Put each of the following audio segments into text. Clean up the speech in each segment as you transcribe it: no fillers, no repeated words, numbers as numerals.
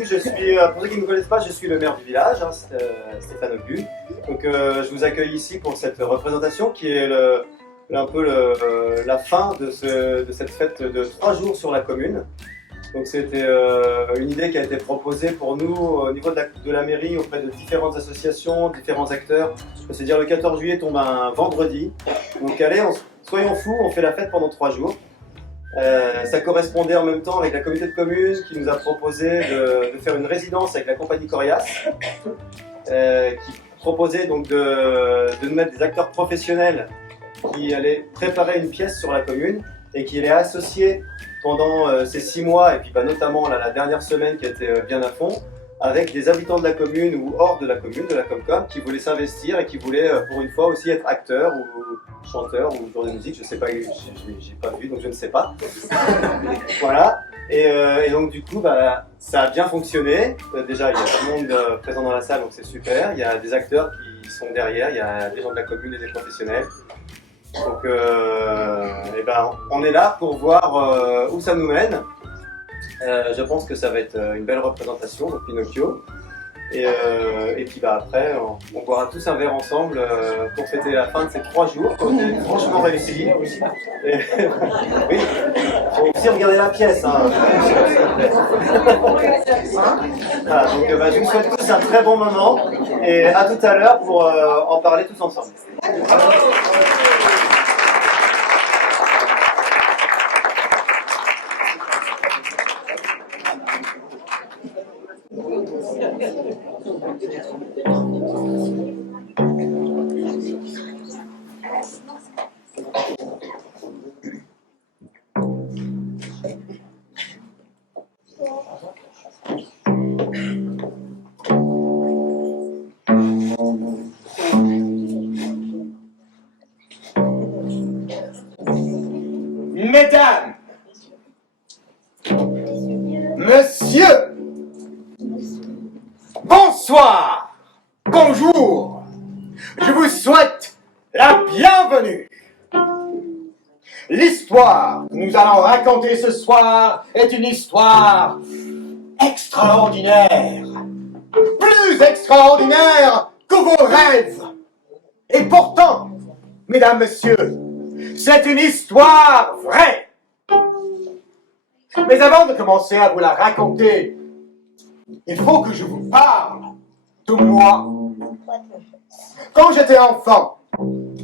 coup, je suis, pour ceux qui ne me connaissent pas, je suis le maire du village, hein, Stéphane Augu. Donc, je vous accueille ici pour cette représentation qui est un peu la fin de cette fête de 3 jours sur la commune. Donc, c'était une idée qui a été proposée pour nous au niveau de la mairie auprès de différentes associations, différents acteurs. C'est-à-dire le 14 juillet tombe un vendredi. Donc, allez, soyons fous, on fait la fête pendant 3 jours. Ça correspondait en même temps avec la communauté de communes qui nous a proposé de faire une résidence avec la compagnie Corias, qui proposait donc de nous mettre des acteurs professionnels qui allaient préparer une pièce sur la commune et qui allaient associer pendant ces 6 mois, et puis notamment la dernière semaine qui a été bien à fond, avec des habitants de la commune ou hors de la commune, de la Comcom, qui voulaient s'investir et qui voulaient pour une fois aussi être acteurs ou chanteurs ou joueurs de musique, je sais pas, j'ai pas vu donc je ne sais pas. Voilà, et donc du coup ça a bien fonctionné. Déjà il y a tout le monde présent dans la salle donc c'est super, il y a des acteurs qui sont derrière, il y a des gens de la commune et des professionnels. Donc on est là pour voir où ça nous mène. Je pense que ça va être une belle représentation, donc Pinocchio. Et puis après, on boira tous un verre ensemble pour fêter la fin de ces 3 jours. On est franchement réussi. Et, oui, il faut aussi regarder la pièce. Hein. Voilà, donc je vous souhaite tous un très bon moment et à tout à l'heure pour en parler tous ensemble. Mesdames, Monsieur, bonsoir, bonjour, je vous souhaite la bienvenue. L'histoire que nous allons raconter ce soir est une histoire extraordinaire, plus extraordinaire que vos rêves. Et pourtant, mesdames, messieurs, c'est une histoire vraie. Mais avant de commencer à vous la raconter, il faut que je vous parle de moi. Quand j'étais enfant,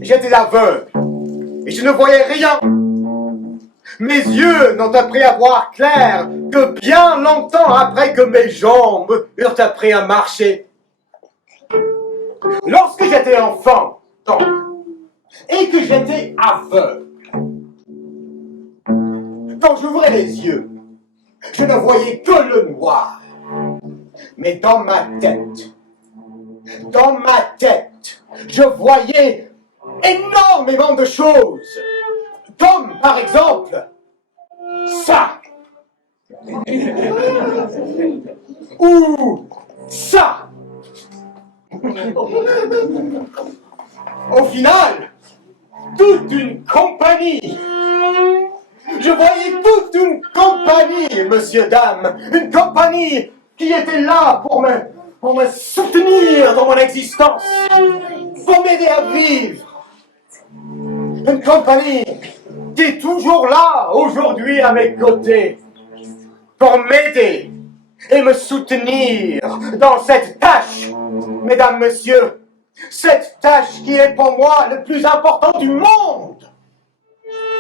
j'étais aveugle et je ne voyais rien. Mes yeux n'ont appris à voir clair que bien longtemps après que mes jambes eurent appris à marcher. Lorsque j'étais enfant, donc, et que j'étais aveugle, quand j'ouvrais les yeux, je ne voyais que le noir. Mais dans ma tête, je voyais énormément de choses. Comme, par exemple, ça. Ou ça. Au final, toute une compagnie. Je voyais toute une compagnie, monsieur, dame. Une compagnie qui était là pour me soutenir dans mon existence. Pour m'aider à vivre. Une compagnie qui est toujours là, aujourd'hui, à mes côtés. Pour m'aider et me soutenir dans cette tâche, mesdames, messieurs. Cette tâche qui est pour moi le plus important du monde.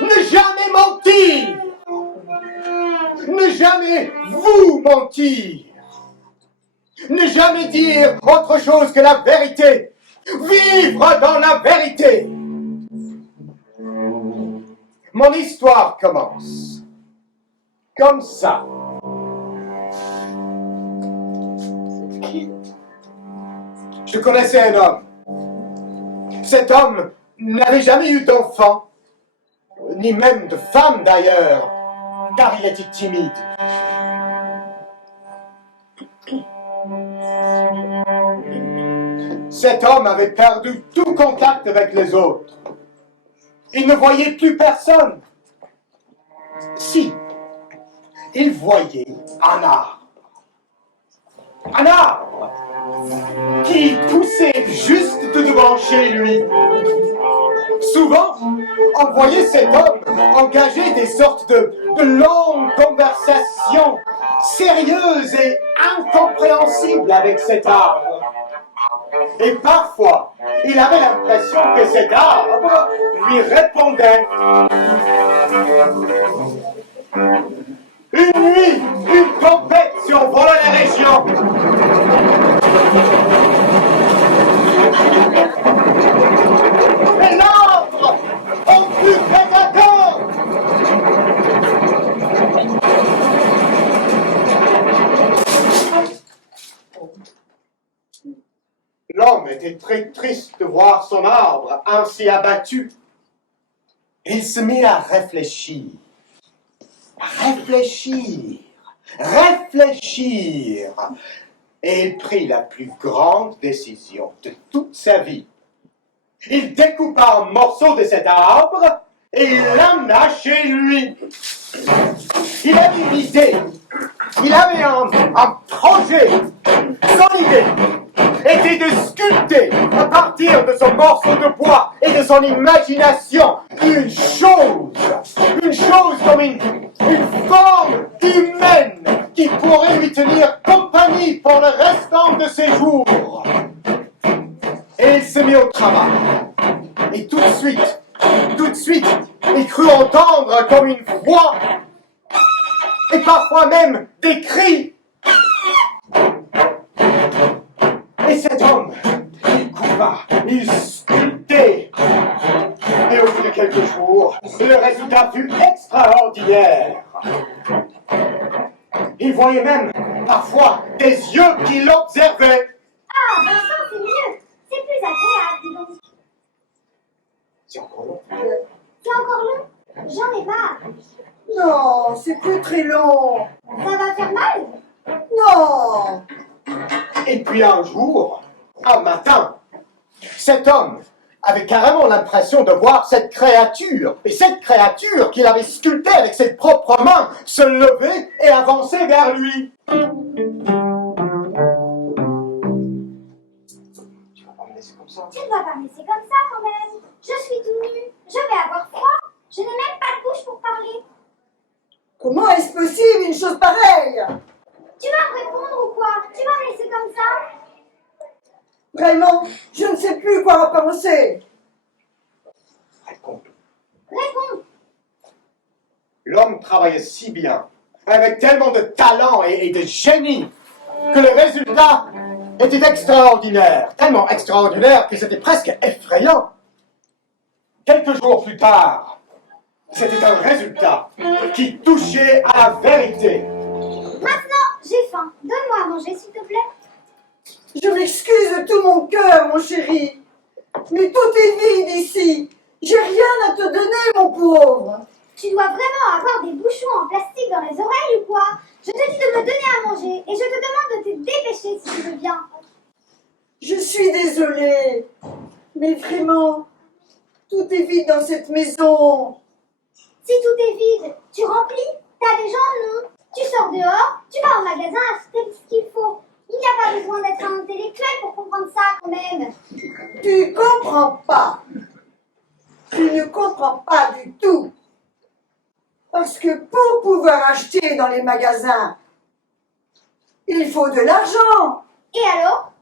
Ne jamais mentir. Ne jamais vous mentir. Ne jamais dire autre chose que la vérité. Vivre dans la vérité. Mon histoire commence comme ça. Je connaissais un homme. Cet homme n'avait jamais eu d'enfant, ni même de femme d'ailleurs, car il était timide. Cet homme avait perdu tout contact avec les autres. Il ne voyait plus personne. Si, il voyait un arbre. un arbre qui poussait juste devant chez lui. Souvent, on voyait cet homme engager des sortes de longues conversations sérieuses et incompréhensibles avec cet arbre. Et parfois, il avait l'impression que cet arbre lui répondait. Une nuit, une tempête survola la région. Et l'arbre en fut prédateur. L'homme était très triste de voir son arbre ainsi abattu. Il se mit à réfléchir. Réfléchir. Et il prit la plus grande décision de toute sa vie. Il découpa un morceau de cet arbre et il l'amena chez lui. Il avait une idée. Il avait un projet. Son idée était de sculpter à partir de son morceau de bois et de son imagination une chose comme une forme humaine qui pourrait lui tenir compagnie pour le restant de ses jours. Et il se mit au travail. Et tout de suite, il crut entendre comme une voix et parfois même des cris. Et cet homme, il coupa, il sculptait. Et au bout de quelques jours, le résultat fut extraordinaire. Il voyait même parfois des yeux qui l'observaient. Ah, ben ça, c'est mieux. C'est plus agréable, dis donc. C'est encore long. C'est encore long? J'en ai marre. Non, c'est plus très long. Ça va faire mal? Non. Et puis un jour, un matin, cet homme avait carrément l'impression de voir cette créature, et cette créature qu'il avait sculptée avec ses propres mains, se lever et avancer vers lui. Tu vas pas me laisser comme ça. Tu ne vas pas me laisser comme ça quand même. Je suis tout nu. Je vais avoir froid. Je n'ai même pas de bouche pour parler. Comment est-ce possible une chose pareille? Tu vas me répondre ou quoi? Tu vas me laisser comme ça? Vraiment, je ne sais plus quoi en penser. Réponds. Réponds. L'homme travaillait si bien, avec tellement de talent et de génie, que le résultat était extraordinaire, tellement extraordinaire que c'était presque effrayant. Quelques jours plus tard, c'était un résultat qui touchait à la vérité. Maintenant, j'ai faim. Donne-moi à manger, s'il te plaît. Je m'excuse de tout mon cœur, mon chéri. Mais tout est vide ici. J'ai rien à te donner, mon pauvre. Tu dois vraiment avoir des bouchons en plastique dans les oreilles ou quoi? Je te dis de me donner à manger et je te demande de te dépêcher si tu veux bien. Je suis désolée. Mais vraiment, tout est vide dans cette maison. Si tout est vide, tu remplis? T'as des gens? Non. Tu sors dehors, tu vas au magasin acheter ce qu'il faut. Il n'y a pas besoin d'être un intellectuel pour comprendre ça quand même. Tu comprends pas. Tu ne comprends pas du tout. Parce que pour pouvoir acheter dans les magasins, il faut de l'argent. Et alors?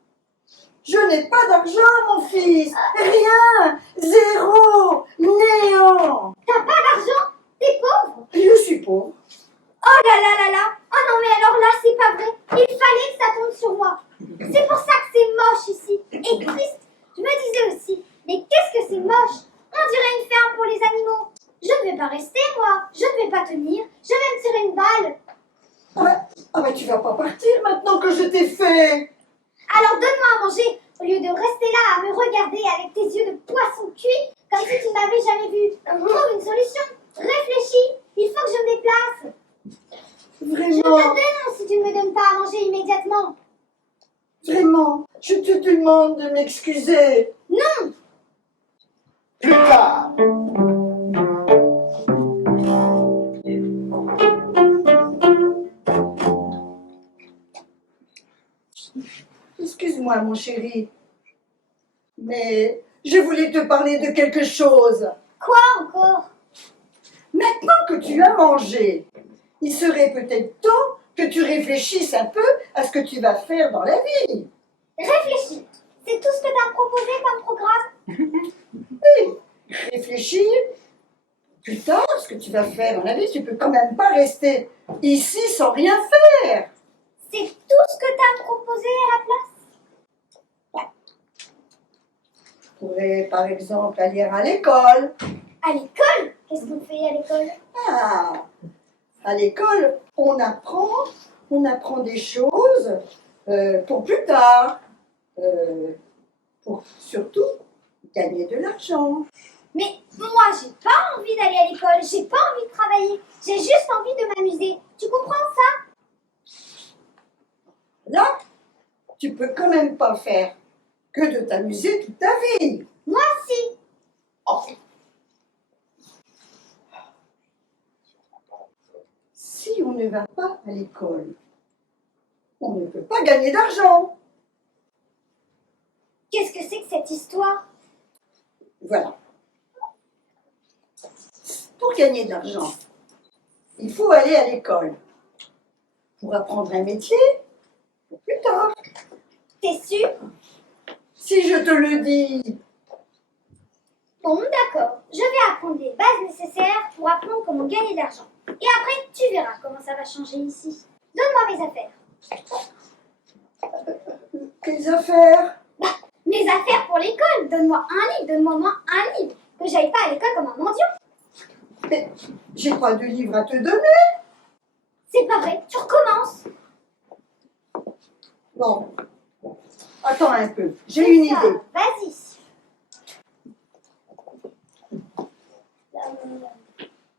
Je n'ai pas d'argent, mon fils. Rien. Zéro. Néant. T'as pas d'argent? T'es pauvre? Je suis pauvre. Oh là là là là! Oh non mais alors là c'est pas vrai! Il fallait que ça tombe sur moi! C'est pour ça que c'est moche ici! Et triste! Je me disais aussi, mais qu'est-ce que c'est moche! On dirait une ferme pour les animaux! Je ne vais pas rester moi! Je ne vais pas tenir! Je vais me tirer une balle! Ah bah tu vas pas partir maintenant que je t'ai fait. Alors donne-moi à manger! Au lieu de rester là à me regarder avec tes yeux de poisson cuit, comme si tu ne m'avais jamais vu! Trouve une solution! Réfléchis! Il faut que je me déplace! Je te Vraiment, dénonce si tu ne me donnes pas à manger immédiatement. vraiment, je te demande de m'excuser. Non! Plus tard, Excuse-moi, mon chéri, mais je voulais te parler de quelque chose. Quoi encore? Maintenant que tu as mangé, il serait peut-être temps que tu réfléchisses un peu à ce que tu vas faire dans la vie. Réfléchis. C'est tout ce que t'as proposé comme programme? Oui, réfléchis plus tard ce que tu vas faire dans la vie. Tu peux quand même pas rester ici sans rien faire. C'est tout ce que t'as proposé à la place? Tu pourrais par exemple aller à l'école. À l'école? Qu'est-ce qu'on fait à l'école? Ah, à l'école, on apprend des choses pour plus tard. Pour surtout gagner de l'argent. Mais moi, j'ai pas envie d'aller à l'école, j'ai pas envie de travailler, j'ai juste envie de m'amuser. Tu comprends ça? Là, tu peux quand même pas faire que de t'amuser toute ta vie. Moi, si. Oh. Si on ne va pas à l'école, on ne peut pas gagner d'argent. Qu'est-ce que c'est que cette histoire? Voilà. Pour gagner de l'argent, il faut aller à l'école. Pour apprendre un métier, pour plus tard. T'es sûr? Si je te le dis. Bon, d'accord. Je vais apprendre les bases nécessaires pour apprendre comment gagner de l'argent. Et après, tu verras comment ça va changer ici. Donne-moi mes affaires. Quelles affaires? Mes affaires pour l'école. Donne-moi un livre, donne-moi au moins un livre. Que j'aille pas à l'école comme un mendiant. Mais j'ai pas de livre à te donner. C'est pas vrai, tu recommences. Bon, attends un peu, j'ai une Ça, idée. Vas-y.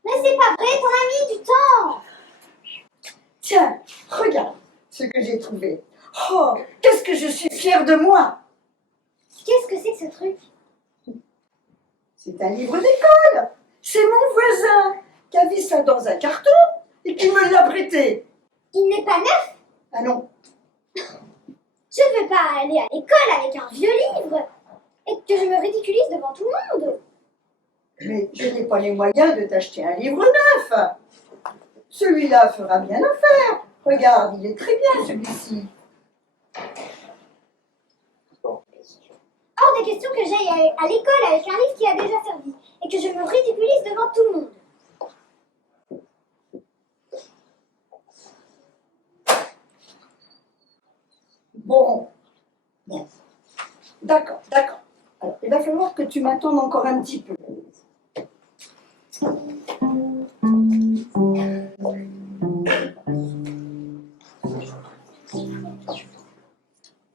Mais c'est pas vrai, t'en as mis du temps. Tiens, regarde ce que j'ai trouvé. Oh, qu'est-ce que je suis fière de moi. Qu'est-ce que c'est que ce truc? C'est un livre d'école. C'est mon voisin qui a vu ça dans un carton et qui me l'a prêté. Il n'est pas neuf. Ah non, Je ne veux pas aller à l'école avec un vieux livre et que je me ridiculise devant tout le monde. mais je n'ai pas les moyens de t'acheter un livre neuf. Celui-là fera bien l'affaire. Regarde, il est très bien celui-ci. Hors des questions que j'aille à l'école avec un livre qui a déjà servi et que je me ridiculise devant tout le monde. Bon. D'accord. Alors, il va falloir que tu m'attendes encore un petit peu.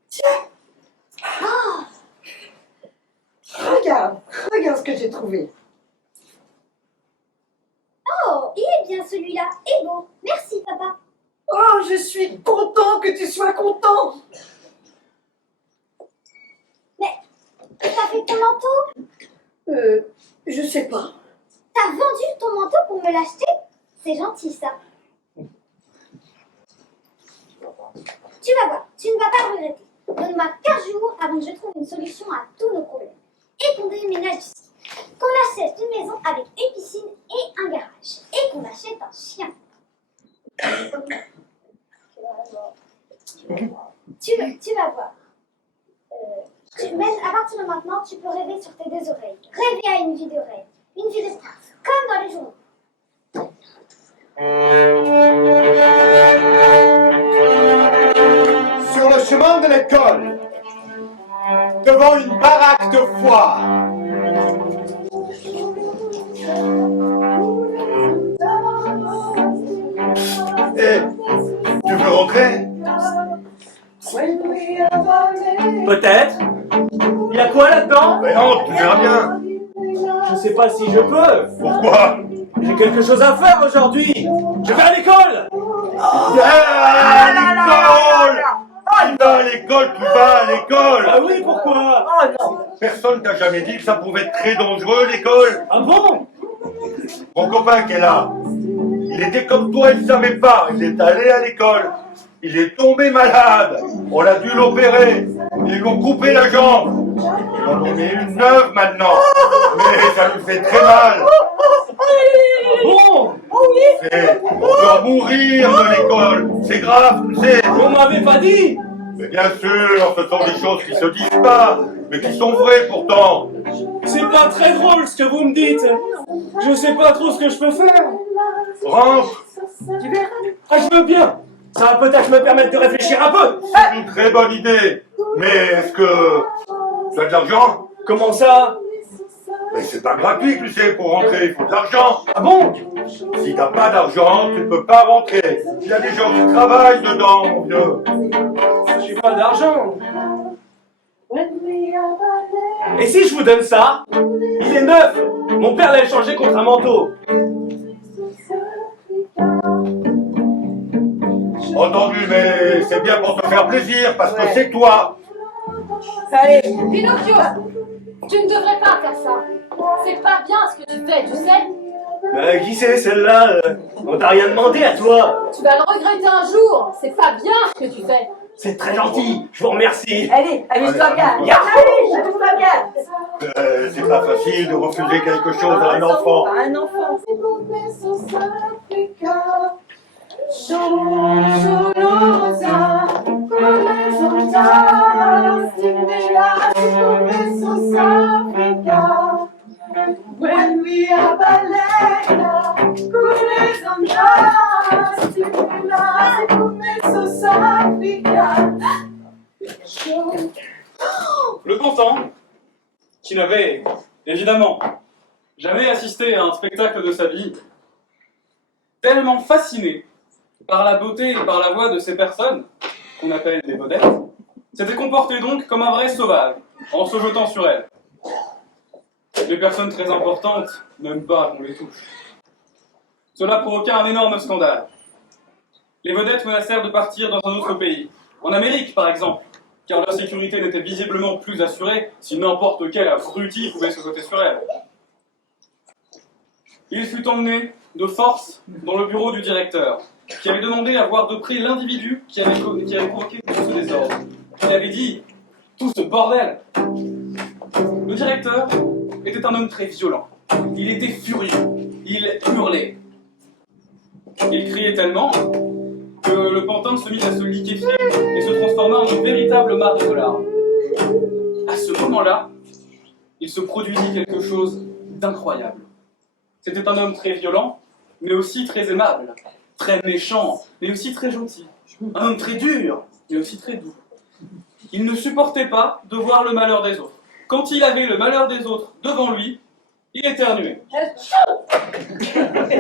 Tiens. Ah. Regarde ce que j'ai trouvé. Oh, il est bien celui-là, et beau. Merci, papa. Oh, je suis content que tu sois content. Mais, t'as fait ton manteau? Je sais pas. T'as vendu ton manteau pour me l'acheter? C'est gentil, ça. Tu vas voir, tu ne vas pas le regretter. Donne-moi 15 jours avant que je trouve une solution à tous nos problèmes. Et qu'on déménage ici. Qu'on achète une maison avec une piscine et un garage. Et qu'on achète un chien. Tu vas voir. Même à partir de maintenant, tu peux rêver sur tes deux oreilles. Rêver à une vie de rêve. Une vie de prince. Comme dans les journaux. Sur le chemin de l'école, devant une baraque de foire. Eh, tu veux rentrer? Peut-être. Il y a quoi là-dedans? Mais non, tu verras bien. Je sais pas si je peux. Pourquoi? J'ai quelque chose à faire aujourd'hui. Je vais à l'école. À l'école! Tu vas à l'école, tu vas à l'école! Ah oui, pourquoi? Personne t'a jamais dit que ça pouvait être très dangereux, l'école? Ah bon? Mon copain qui est là, il était comme toi, il savait pas, il est allé à l'école. Il est tombé malade. On a dû l'opérer. Ils lui ont coupé la jambe. Ils en ont mis une neuve maintenant. Mais ça lui fait très mal. Bon, On peut en mourir de l'école. C'est grave, tu sais. on m'avait pas dit. Mais bien sûr, ce sont des choses qui se disent pas, mais qui sont vraies pourtant. C'est pas très drôle ce que vous me dites. Je sais pas trop ce que je peux faire. Rentre. Ah, je veux bien. Ça va peut-être me permettre de réfléchir un peu. C'est une très bonne idée. Mais est-ce que tu as de l'argent? Comment ça? Mais c'est pas gratuit, tu sais, pour rentrer, il faut de l'argent. Ah bon? Si t'as pas d'argent, tu ne peux pas rentrer. Il y a des gens qui travaillent dedans, mon vieux. J'ai pas d'argent. Et si je vous donne ça? Il est neuf. Mon père l'a échangé contre un manteau. Entendu, mais c'est bien pour te faire plaisir, parce que c'est toi. Allez, Pinocchio, tu ne devrais pas faire ça. C'est pas bien ce que tu fais, tu sais. Qui c'est celle-là? On t'a rien demandé à toi. Tu vas le regretter un jour. C'est pas bien ce que tu fais. C'est très gentil. Je vous remercie. allez, amuse-toi bien. Yahoo! Allez, amuse-toi bien. C'est pas facile de refuser quelque chose à un enfant. Un enfant. When we are balena, comes on us, stimula, começos Africa. Le Pantin, qui n'avait évidemment jamais assisté à un spectacle de sa vie, tellement fasciné par la beauté et par la voix de ces personnes, qu'on appelle des vedettes, s'était comporté donc comme un vrai sauvage, en se jetant sur elles. Les personnes très importantes n'aiment pas qu'on les touche. Cela provoqua un énorme scandale. Les vedettes menacèrent de partir dans un autre pays, en Amérique par exemple, car leur sécurité n'était visiblement plus assurée si n'importe quel abruti pouvait se jeter sur elles. Il fut emmené de force dans le bureau du directeur, qui avait demandé à voir de près l'individu qui avait provoqué tout ce désordre. Il avait dit « tout ce bordel !» Le directeur était un homme très violent. Il était furieux. Il hurlait. Il criait tellement que le Pantin se mit à se liquéfier et se transforma en une véritable mare de larmes. À ce moment-là, il se produisit quelque chose d'incroyable. C'était un homme très violent, mais aussi très aimable, très méchant, mais aussi très gentil. Un homme très dur, mais aussi très doux. Il ne supportait pas de voir le malheur des autres. Quand il avait le malheur des autres devant lui, il éternuait.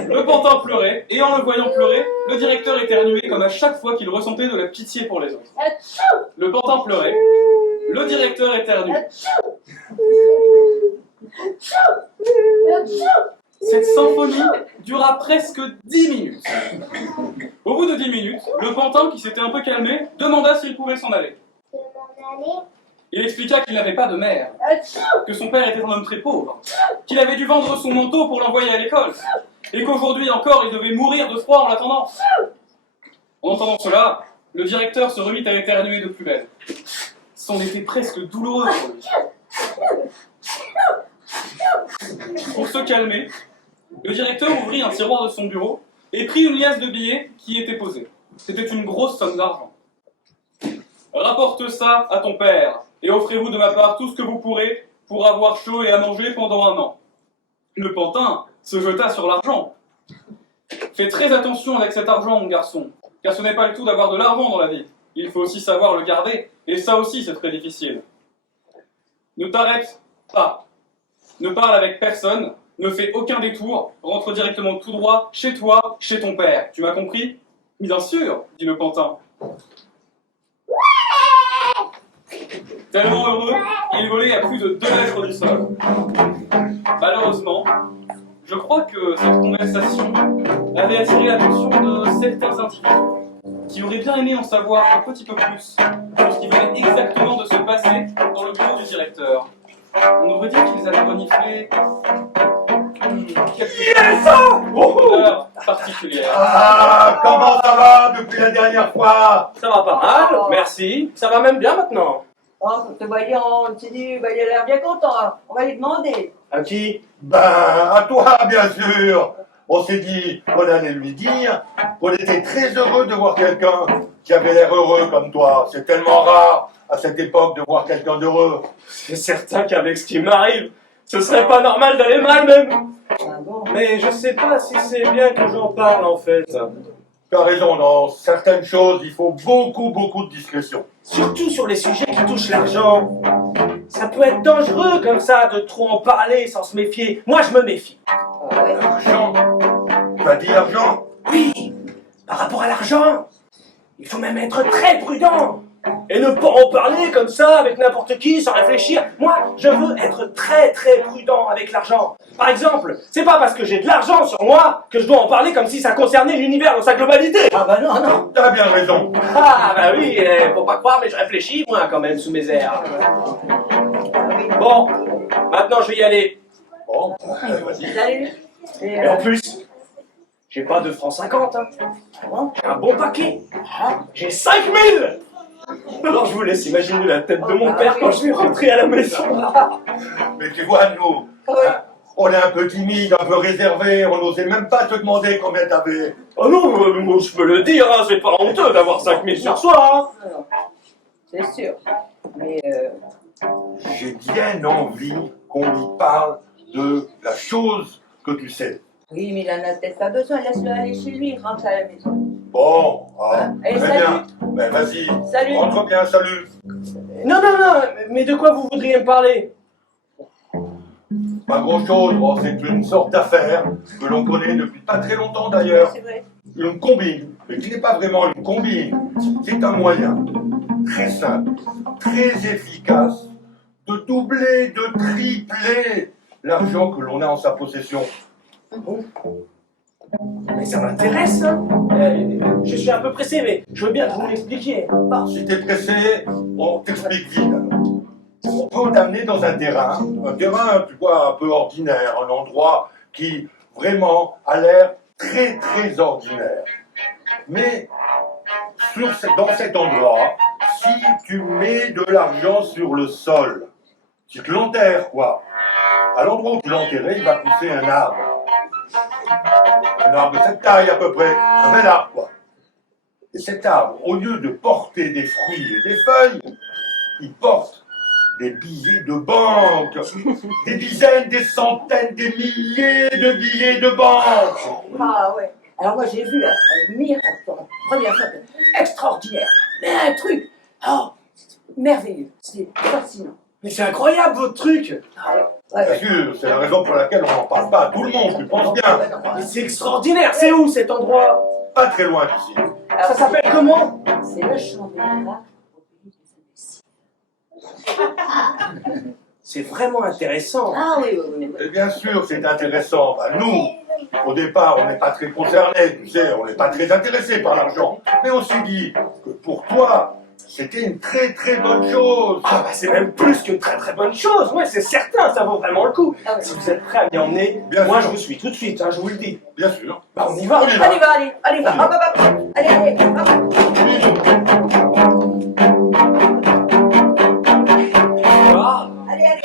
Le Pantin pleurait, et en le voyant pleurer, le directeur éternuait comme à chaque fois qu'il ressentait de la pitié pour les autres. Le Pantin pleurait, le directeur éternuait. Cette symphonie dura presque 10 minutes. Au bout de 10 minutes, le Pantin, qui s'était un peu calmé, demanda s'il pouvait s'en aller. Il expliqua qu'il n'avait pas de mère, que son père était un homme très pauvre, qu'il avait dû vendre son manteau pour l'envoyer à l'école, et qu'aujourd'hui encore il devait mourir de froid en l'attendant. En entendant cela, le directeur se remit à éternuer de plus belle. C'en était presque douloureux pour lui. Pour se calmer, le directeur ouvrit un tiroir de son bureau et prit une liasse de billets qui y était posée. C'était une grosse somme d'argent. Rapporte ça à ton père, et offrez-vous de ma part tout ce que vous pourrez pour avoir chaud et à manger pendant 1 an. Le Pantin se jeta sur l'argent. Fais très attention avec cet argent, mon garçon, car ce n'est pas le tout d'avoir de l'argent dans la vie. Il faut aussi savoir le garder, et ça aussi c'est très difficile. Ne t'arrête pas. Ne parle avec personne, ne fais aucun détour, rentre directement tout droit chez toi, chez ton père. Tu m'as compris? Bien sûr, dit le Pantin. Tellement heureux, il volait à plus de 2 mètres du sol. Malheureusement, je crois que cette conversation avait attiré l'attention de certains individus qui auraient bien aimé en savoir un petit peu plus sur ce qui venait exactement de se passer dans le bureau du directeur. On aurait dit qu'ils avaient reniflé Yes! couleur particulière. Ah, comment ça va depuis la dernière fois? Ça va pas mal, merci. Ça va même bien maintenant. Oh, te voyant, on s'est dit, bah, il a l'air bien content. On va lui demander. À qui? Ben, à toi, bien sûr. On s'est dit qu'on allait lui dire qu'on était très heureux de voir quelqu'un qui avait l'air heureux comme toi. C'est tellement rare à cette époque de voir quelqu'un d'heureux. C'est certain qu'avec ce qui m'arrive, ce serait pas normal d'aller mal même. Ah bon? Mais je sais pas si c'est bien que j'en parle en fait. Tu as raison, dans certaines choses, il faut beaucoup de discrétion. Surtout sur les sujets qui touchent l'argent. Ça peut être dangereux comme ça de trop en parler sans se méfier. Moi je me méfie. Ah ouais. L'argent? Tu as dit l'argent? Oui, par rapport à l'argent, il faut même être très prudent. Et ne pas en parler comme ça avec n'importe qui sans réfléchir. Moi, je veux être très prudent avec l'argent. Par exemple, c'est pas parce que j'ai de l'argent sur moi que je dois en parler comme si ça concernait l'univers dans sa globalité. Ah bah non, non. T'as bien raison. Ah bah oui, faut pas croire, mais je réfléchis moi quand même sous mes airs. Bon, maintenant je vais y aller. Bon, vas-y. Salut. Et en plus, j'ai pas 2 francs 50, hein. J'ai un bon paquet. J'ai 5000. Alors je vous laisse imaginer la tête de mon père quand je vais rentrer à la maison. Mais tu vois, nous, hein, on est un peu timide, un peu réservé, on n'osait même pas te demander combien t'avais. Oh non, moi je peux le dire, hein, c'est pas honteux d'avoir 5000 sur soi. Hein. Non, c'est sûr. Mais J'ai bien envie qu'on lui parle de la chose que tu sais. oui, mais il en a peut-être pas besoin. Laisse-le aller chez lui, rentre à la maison. Bon, ah, Allez, très salut. bien. Ben vas-y, Salut. rentre bien, salut. Non, mais de quoi vous voudriez me parler? Pas grand-chose, bon, c'est une sorte d'affaire que l'on connaît depuis pas très longtemps d'ailleurs. C'est vrai. Une combine, mais qui n'est pas vraiment une combine. C'est un moyen très simple, très efficace de doubler, de tripler l'argent que l'on a en sa possession. Mais ça m'intéresse, hein. Je suis un peu pressé, mais je veux bien que vous m'expliquiez. Si t'es pressé, on t'explique vite. On peut t'amener dans un terrain, tu vois, un peu ordinaire, un endroit qui vraiment a l'air très ordinaire. Mais dans cet endroit, si tu mets de l'argent sur le sol, si tu l'enterres, quoi, à l'endroit où tu l'as enterré, il va pousser un arbre. Un arbre de cette taille à peu près, un bel arbre, quoi. Et cet arbre, au lieu de porter des fruits et des feuilles, il porte des billets de banque, des dizaines, des centaines, des milliers de billets de banque. Ah ouais. Alors moi j'ai vu un miracle pour la première fois, extraordinaire. Mais un truc, merveilleux. C'est fascinant. Mais c'est incroyable votre truc. Ah ouais. Bien sûr, c'est la raison pour laquelle on n'en parle pas à tout le monde, tu penses bien. Mais c'est extraordinaire. C'est où cet endroit? Pas très loin d'ici. Ça s'appelle comment? C'est le champ des miracles au pays des imbéciles. C'est vraiment intéressant. Ah oui. Et bien sûr, c'est intéressant. Bah, nous, au départ, on n'est pas très concernés, tu sais, on n'est pas très intéressés par l'argent. Mais on s'est dit que pour toi, c'était une très bonne chose. Ah bah c'est même plus qu'une très bonne chose. Ouais, c'est certain, ça vaut vraiment le coup. Ah oui. Si vous êtes prêts à m'y emmener, Bien moi sûr. je vous suis tout de suite, hein, je vous le dis. Bien sûr. Bah on y va. On y va. Allez, va. Hop. Allez, hop. Ah, Allez.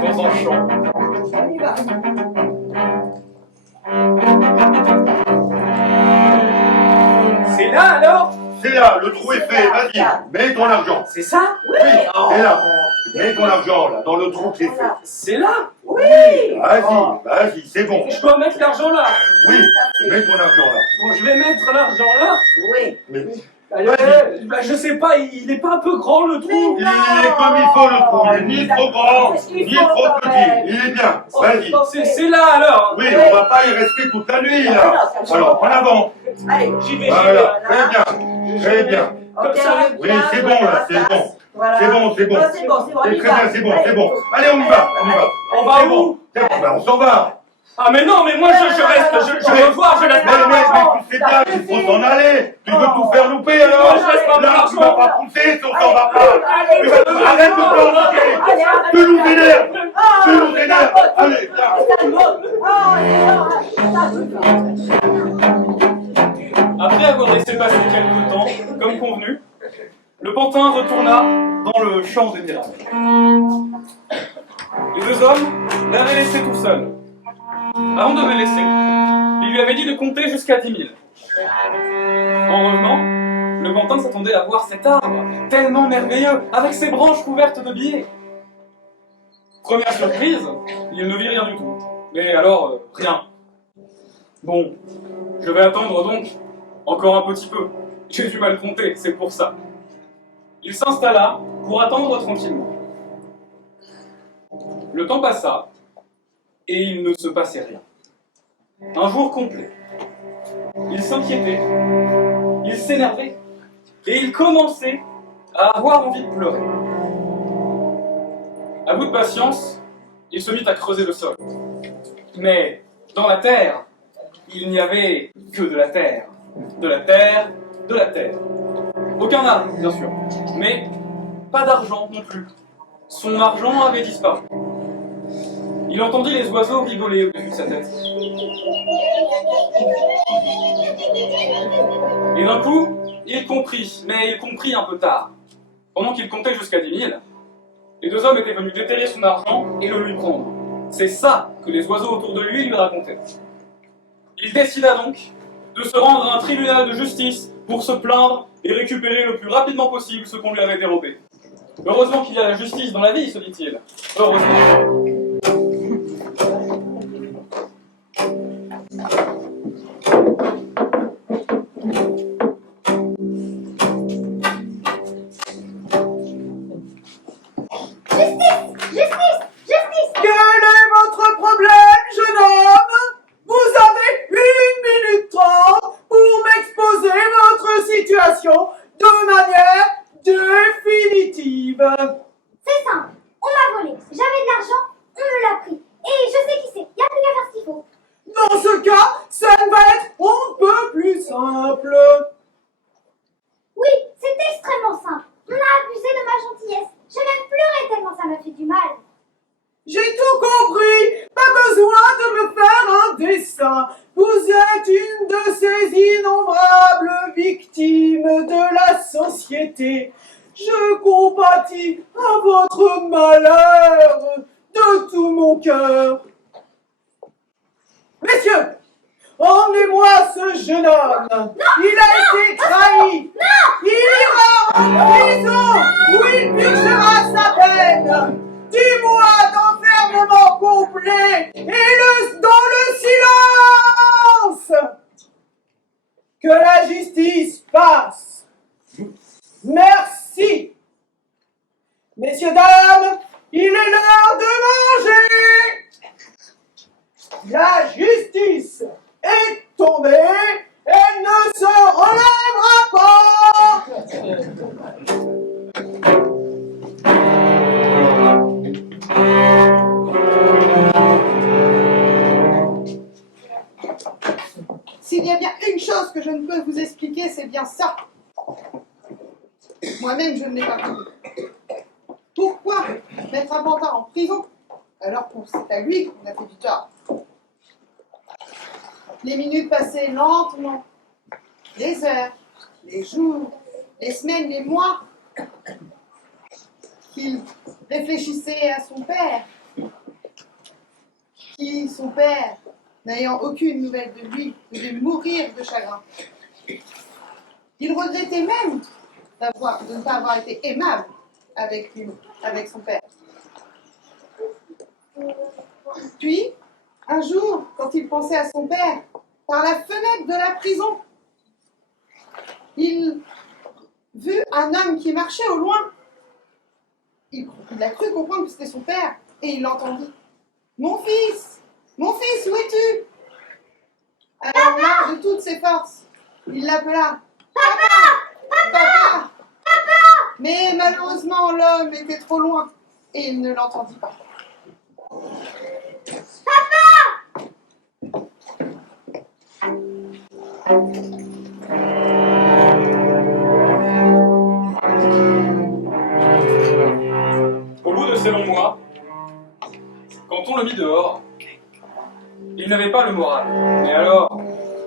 dans un champ. On y va. C'est là alors? C'est là, le trou est fait, vas-y, mets ton argent. C'est ça? Oui, c'est là. Mets ton argent, là, dans le trou qui est fait. C'est là? Oui. Vas-y, c'est bon. Je dois mettre l'argent là. Oui, mets ton argent là. Bon, je vais mettre l'argent là. Oui. Mais Allez, bah, je sais pas, il est pas un peu grand le trou? il est comme il faut le trou, il est ni trop grand, C'est ce qu'il ni faut, trop quand petit. même. Il est bien, vas-y. C'est là alors. Oui, on va pas y rester toute la nuit là. Alors, en avant. Allez. J'y vais. Voilà, très bien. Comme ça. Oui, c'est bon là, c'est bon. Voilà. C'est bon. C'est bon, on y C'est très va. bien, c'est bon. Allez, on y va. On va C'est où? bon. C'est bon, ben, on s'en va. Ah mais non, mais moi je reste, je veux voir, je laisse pas Mais l'argent. tu sais bien qu'il faut s'en aller. Tu veux tout faire louper alors? Moi, je laisse pas mon Là, tu vas argent. pas pousser si on s'en va pas. Allez, Arrête de te Fais-nous vénère! Fais-nous vénère! Allez, Après avoir laissé passer quelques temps, comme convenu, le pantin retourna dans le champ des miracles. Les deux hommes l'avaient laissé tout seul. Avant de le laisser, il lui avait dit de compter jusqu'à 10 000. En revenant, le pantin s'attendait à voir cet arbre, tellement merveilleux, avec ses branches couvertes de billets. Première surprise, il ne vit rien du tout. Mais alors, rien. Bon, je vais attendre donc encore un petit peu. J'ai du mal compter, c'est pour ça. Il s'installa pour attendre tranquillement. Le temps passa, et il ne se passait rien. Un jour complet. Il s'inquiétait, il s'énervait, et il commençait à avoir envie de pleurer. À bout de patience, il se mit à creuser le sol. Mais dans la terre, il n'y avait que de la terre. De la terre, de la terre. Aucun argent, bien sûr, mais pas d'argent non plus. Son argent avait disparu. Il entendit les oiseaux rigoler au-dessus de sa tête. Et d'un coup, il comprit, mais il comprit un peu tard. Pendant qu'il comptait jusqu'à 10 000, les deux hommes étaient venus déterrer son argent et le lui prendre. C'est ça que les oiseaux autour de lui racontaient. Il décida donc de se rendre à un tribunal de justice pour se plaindre et récupérer le plus rapidement possible ce qu'on lui avait dérobé. Heureusement qu'il y a la justice dans la vie, se dit-il. Heureusement. Quel est votre problème, jeune homme? Vous avez 1 minute 30 pour m'exposer votre situation de manière définitive. C'est simple, on m'a volé, j'avais de l'argent, on me l'a pris. Et je sais qui c'est, y a plus qu'à faire ce qu'il faut. Dans ce cas, ça va être un peu plus simple. Oui, c'est extrêmement simple. On a abusé de ma gentillesse. J'ai même pleuré tellement ça m'a fait du mal. J'ai tout compris. Pas besoin de me faire un dessin. Vous êtes une de ces innombrables victimes de la société. Je compatis à votre malheur de tout mon cœur. Messieurs, emmenez-moi ce jeune homme. Il a été trahi. Il ira en prison où il purgera sa peine. 10 mois d'enfermement complet et dans le silence. Que la justice passe. Merci. Messieurs, dames, il est l'heure de manger. La justice est tombée, elle ne se relèvera pas. S'il y a bien une chose que je ne peux vous expliquer, c'est bien ça. Moi-même, je ne l'ai pas compris. Pourquoi mettre un pantin en prison alors que c'est à lui qu'on a fait du tort? Les minutes passaient lentement, les heures, les jours, les semaines, les mois. Il réfléchissait à son père, qui, son père, n'ayant aucune nouvelle de lui, devait mourir de chagrin. Il regrettait même de ne pas avoir été aimable avec lui, avec son père. Puis, un jour, quand il pensait à son père, par la fenêtre de la prison, il vit un homme qui marchait au loin. Il a cru comprendre que c'était son père, et il l'entendit. « Mon fils, où es-tu » Alors là, de toutes ses forces, il l'appela. « Papa !» Mais malheureusement, l'homme était trop loin, et il ne l'entendit pas. Au bout de selon moi, quand on le mit dehors, il n'avait pas le moral. Mais alors,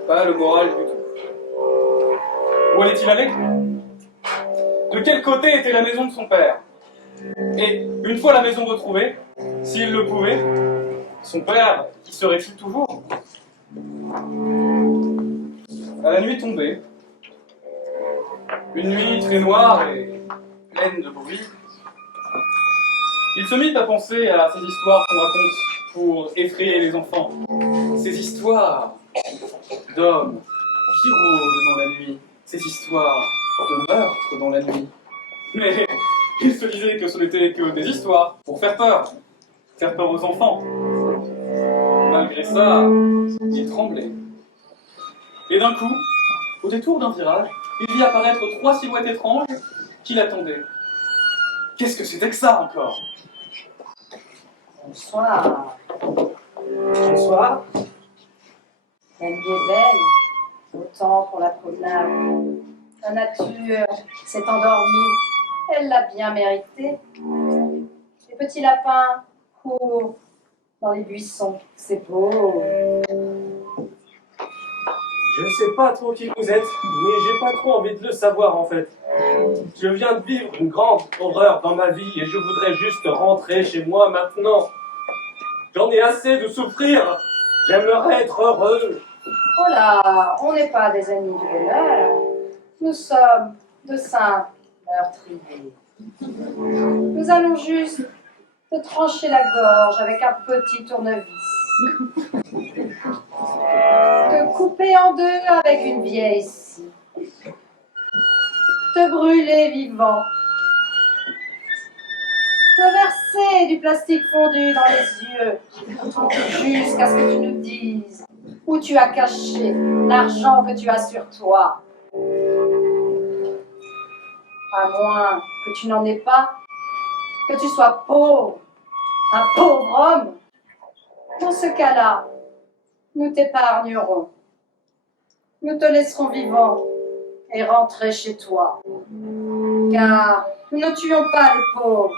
pas le moral du tout. Où allait-il aller? De quel côté était la maison de son père? Et une fois la maison retrouvée, s'il le pouvait, son père y serait-il toujours? À la nuit tombée, une nuit très noire et pleine de bruit, il se mit à penser à ces histoires qu'on raconte pour effrayer les enfants. Ces histoires d'hommes qui rôdent dans la nuit, ces histoires de meurtres dans la nuit. Mais il se disait que ce n'était que des histoires pour faire peur aux enfants. Malgré ça, il tremblait. Et d'un coup, au détour d'un virage, il vit apparaître 3 silhouettes étranges qui l'attendaient. Qu'est-ce que c'était que ça encore? Bonsoir. Bonsoir. La nuit est belle, autant pour la promenade. La nature s'est endormie, elle l'a bien mérité. Les petits lapins courent dans les buissons, c'est beau. Je ne sais pas trop qui vous êtes, mais j'ai pas trop envie de le savoir en fait. Je viens de vivre une grande horreur dans ma vie et je voudrais juste rentrer chez moi maintenant. J'en ai assez de souffrir. J'aimerais être heureux. Oh là, on n'est pas des ennemis du bonheur. Nous sommes de simples meurtriers. Nous allons juste te trancher la gorge avec un petit tournevis. Te couper en deux avec une vieille scie. Te brûler vivant. Te verser du plastique fondu dans les yeux. Jusqu'à ce que tu nous dises où tu as caché l'argent que tu as sur toi. À moins que tu n'en aies pas, que tu sois pauvre, un pauvre homme. Dans ce cas-là, nous t'épargnerons. Nous te laisserons vivant et rentrer chez toi. Car nous ne tuons pas les pauvres.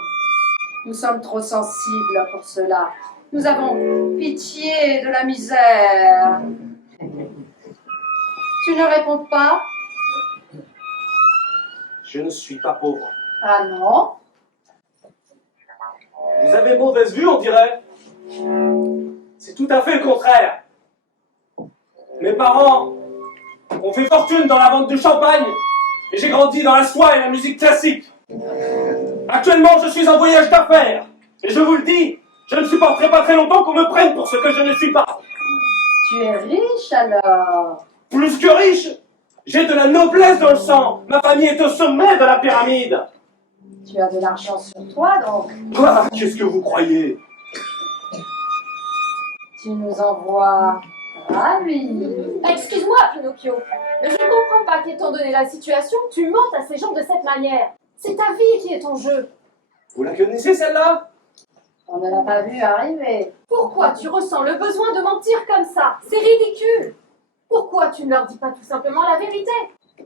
Nous sommes trop sensibles pour cela. Nous avons pitié de la misère. Tu ne réponds pas? Je ne suis pas pauvre. Ah non? Vous avez mauvaise vue, on dirait. C'est tout à fait le contraire. Mes parents ont fait fortune dans la vente de champagne et j'ai grandi dans la soie et la musique classique. Actuellement, je suis en voyage d'affaires et je vous le dis, je ne supporterai pas très longtemps qu'on me prenne pour ce que je ne suis pas. Tu es riche alors? Plus que riche, j'ai de la noblesse dans le sang. Ma famille est au sommet de la pyramide. Tu as de l'argent sur toi donc? Quoi? Qu'est-ce que vous croyez? Tu nous envoies ravis. Excuse-moi, Pinocchio, mais je ne comprends pas qu'étant donné la situation, tu mentes à ces gens de cette manière. C'est ta vie qui est en jeu. Vous la connaissez celle-là? On ne l'a pas vu arriver. Pourquoi tu ressens le besoin de mentir comme ça? C'est ridicule. Pourquoi tu ne leur dis pas tout simplement la vérité?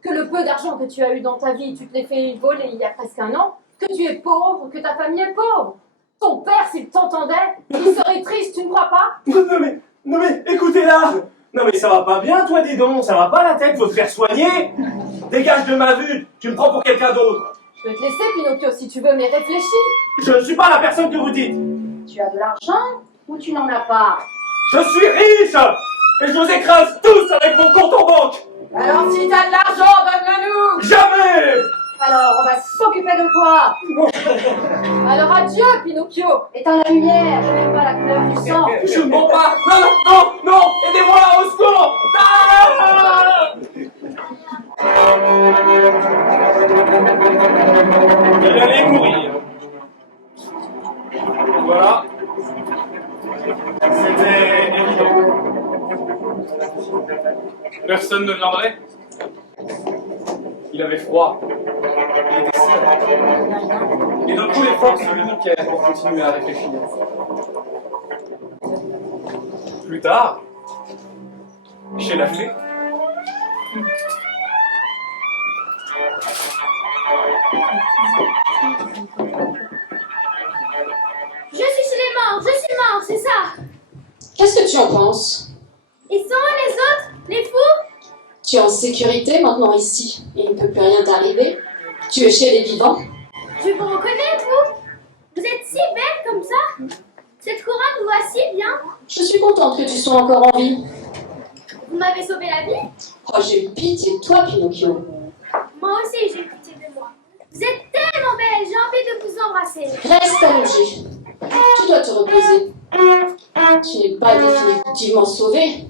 Que le peu d'argent que tu as eu dans ta vie, tu te l'es fait voler il y a presque un an, que tu es pauvre, que ta famille est pauvre. Ton père, s'il t'entendait, il serait triste, tu ne crois pas? Non mais, écoutez-la. Non mais ça va pas bien, toi, dis donc. Ça va pas la tête, faut te faire soigner. Dégage de ma vue, tu me prends pour quelqu'un d'autre. Je peux te laisser, Pinocchio, si tu veux, mais réfléchis. Je ne suis pas la personne que vous dites. Tu as de l'argent ou tu n'en as pas? Je suis riche et je vous écrase tous avec mon compte en banque. Alors si t'as de l'argent, donne-le-nous! Jamais. Alors on va s'occuper de toi! Alors adieu, Pinocchio. Éteins la lumière, je n'aime pas la couleur du sang! Je ne mens pas. Non, aidez-moi, au secours. Ah. Il allait mourir. Voilà. C'était évident. Personne ne viendrait. Il avait froid. Il était seul. Et d'un coup, les forces lui manquaient pour continuer à réfléchir. Plus tard, chez la fée, c'est ça. Qu'est-ce que tu en penses? Ils sont où les autres? Les fous? Tu es en sécurité maintenant ici. Il ne peut plus rien t'arriver. Tu es chez les vivants. Je vous reconnais, vous. Vous êtes si belle comme ça. Cette couronne vous va si bien. Je suis contente que tu sois encore en vie. Vous m'avez sauvé la vie. Oh, j'ai eu pitié de toi, Pinocchio. Moi aussi, j'ai pitié de moi. Vous êtes tellement belle, j'ai envie de vous embrasser. Reste allongé. Tu dois te reposer. Tu n'es pas définitivement sauvé.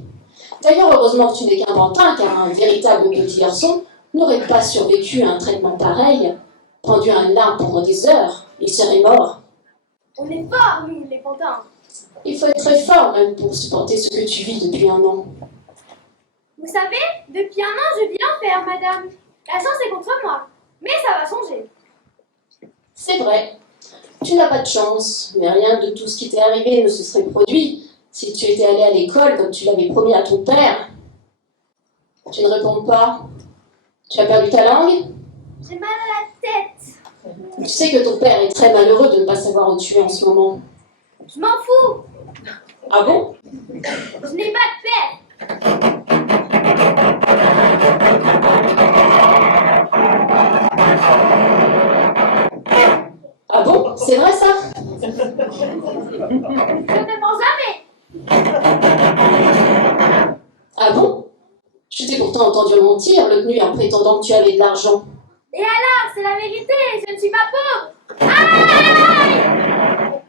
D'ailleurs, heureusement que tu n'es qu'un pantin, car un véritable petit garçon n'aurait pas survécu à un traitement pareil. Pendu à un arbre pendant des heures, il serait mort. On est forts, nous, les pantins. Il faut être très fort même pour supporter ce que tu vis depuis un an. Vous savez, depuis un an, je vis l'enfer, madame. La chance est contre moi. Mais ça va changer. C'est vrai. Tu n'as pas de chance, mais rien de tout ce qui t'est arrivé ne se serait produit si tu étais allé à l'école comme tu l'avais promis à ton père. Tu ne réponds pas. Tu as perdu ta langue? J'ai mal à la tête. Tu sais que ton père est très malheureux de ne pas savoir où tu es en ce moment. Je m'en fous. Ah bon? Je n'ai pas de père. Ah bon? C'est vrai ça? Je ne mens jamais. Ah bon? Je t'ai pourtant entendu mentir l'autre nuit en prétendant que tu avais de l'argent. Et alors, c'est la vérité, je ne suis pas pauvre. Aïe!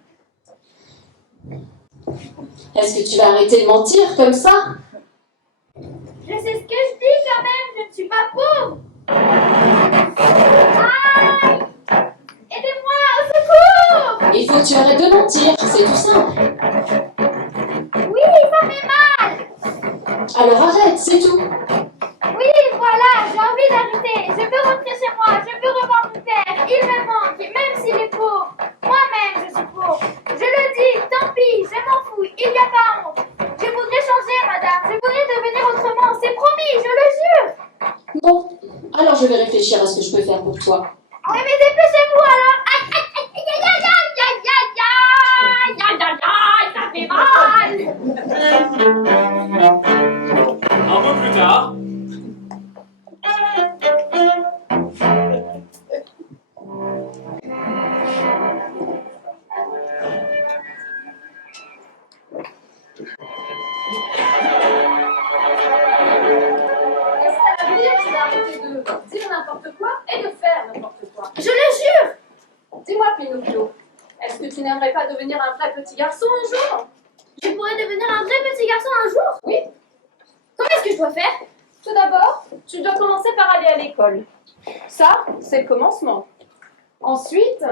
Est-ce que tu vas arrêter de mentir comme ça? Je sais ce que je dis quand même, je ne suis pas pauvre. Aïe! Aidez-moi, au secours! Il faut que tu arrêtes de mentir, c'est tout simple. Oui, ça fait mal. Alors arrête, c'est tout. Oui, voilà, j'ai envie d'arrêter. Je veux rentrer chez moi, je veux revoir mon père. Il me manque, même s'il est pauvre. Moi-même, je suis pauvre. Je le dis, tant pis, je m'en fous, il n'y a pas honte. Je voudrais changer, madame. Je voudrais devenir autrement. C'est promis, je le jure. Bon, alors je vais réfléchir à ce que je peux faire pour toi. Oui, mais dépêchez-vous alors. Aïe, aïe, aïe, aïe, aïe, aïe, aïe, aïe, aïe, aïe, ça fait mal. Un peu plus tard, Est-ce qu'à l'avenir, tu vas arrêter de dire n'importe quoi et de faire n'importe quoi? Je le jure. Dis-moi, Pinocchio, est-ce que tu n'aimerais pas devenir un vrai petit garçon un jour? Je pourrais devenir un vrai petit garçon un jour? Oui. Comment est-ce que je dois faire? Tout d'abord, tu dois commencer par aller à l'école. Ça, c'est le commencement. Ensuite,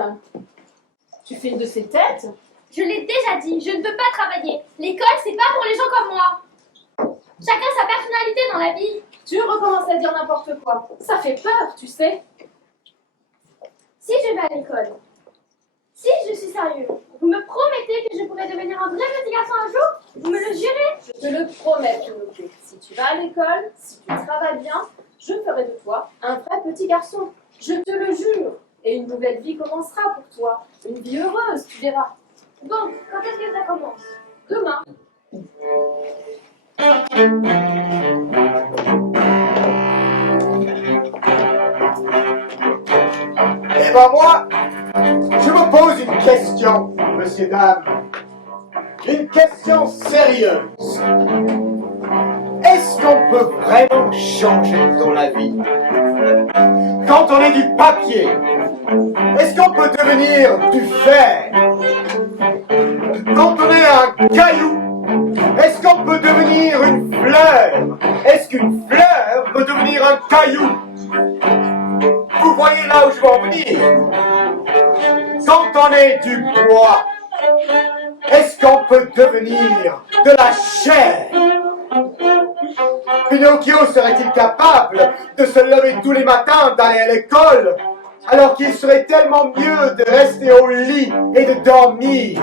tu fais une de ces têtes. Je l'ai déjà dit, je ne veux pas travailler. L'école, c'est pas pour les gens comme moi. Chacun sa personnalité dans la vie. Tu recommences à dire n'importe quoi. Ça fait peur, tu sais. Si je vais à l'école, si je suis sérieux, vous me promettez que je pourrai devenir un vrai petit garçon un jour? Vous me le jurez? Je te le promets, Pinocchio. Si tu vas à l'école, si tu travailles bien, je ferai de toi un vrai petit garçon. Je te le jure. Et une nouvelle vie commencera pour toi. Une vie heureuse, tu verras. Bon, quand est-ce que ça commence? Demain. Eh ben moi, je me pose une question, messieurs, dames. Une question sérieuse. Est-ce qu'on peut vraiment changer dans la vie? Quand on est du papier, est-ce qu'on peut devenir du fer? Quand on est un caillou, est-ce qu'on peut devenir une fleur? Est-ce qu'une fleur peut devenir un caillou? Vous voyez là où je veux en venir? Quand on est du bois, est-ce qu'on peut devenir de la chair? Pinocchio serait-il capable de se lever tous les matins, d'aller à l'école, alors qu'il serait tellement mieux de rester au lit et de dormir?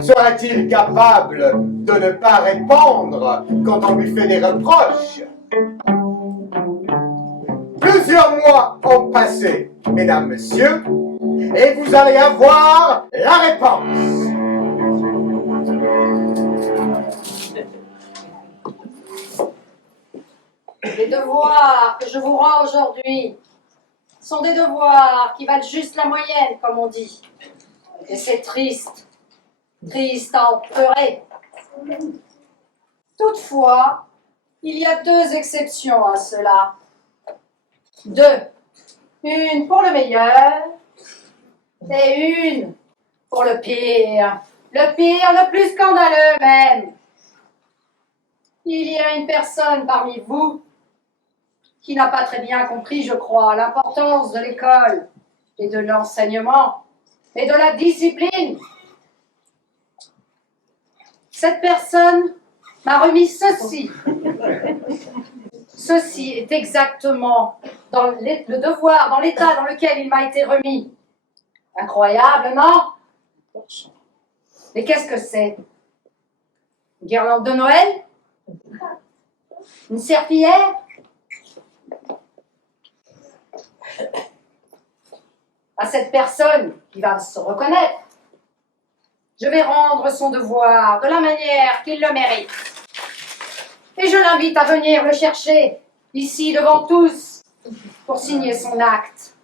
Serait-il capable de ne pas répondre quand on lui fait des reproches? Plusieurs mois ont passé, mesdames, messieurs, et vous allez avoir la réponse. Les devoirs que je vous rends aujourd'hui sont des devoirs qui valent juste la moyenne, comme on dit. Et c'est triste, triste à en pleurer. Toutefois, il y a deux exceptions à cela. Deux. Une pour le meilleur et une pour le pire. Le pire, le plus scandaleux même. Il y a une personne parmi vous qui n'a pas très bien compris, je crois, l'importance de l'école et de l'enseignement et de la discipline. Cette personne m'a remis ceci. Ceci est exactement dans le devoir, dans l'état dans lequel il m'a été remis. Incroyable, non? Mais qu'est-ce que c'est? Une guirlande de Noël? Une serpillière? À cette personne qui va se reconnaître, je vais rendre son devoir de la manière qu'il le mérite. Et je l'invite à venir le chercher, ici devant tous, pour signer son acte.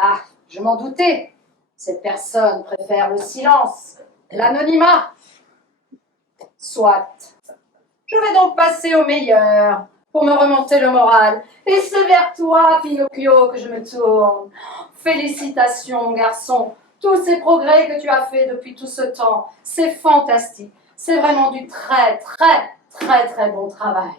Ah, je m'en doutais. Cette personne préfère le silence, l'anonymat. Soit. Je vais donc passer au meilleur pour me remonter le moral. Et c'est vers toi, Pinocchio, que je me tourne. Félicitations, mon garçon. Tous ces progrès que tu as faits depuis tout ce temps, c'est fantastique. C'est vraiment du très, très, très, très bon travail.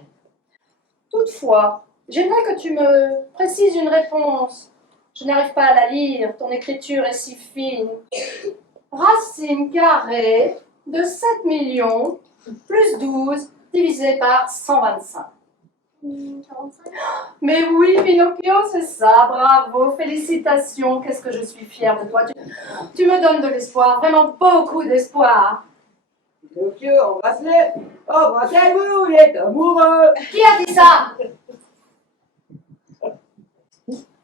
Toutefois, j'aimerais que tu me précises une réponse. Je n'arrive pas à la lire, ton écriture est si fine. Racine carrée de 7 millions plus 12 divisé par 125. 45. Mais oui, Pinocchio, c'est ça, bravo, félicitations, qu'est-ce que je suis fière de toi. Tu me donnes de l'espoir, vraiment beaucoup d'espoir. Pinocchio, embrasse-le. Embrassez-vous, il est amoureux. Qui a dit ça?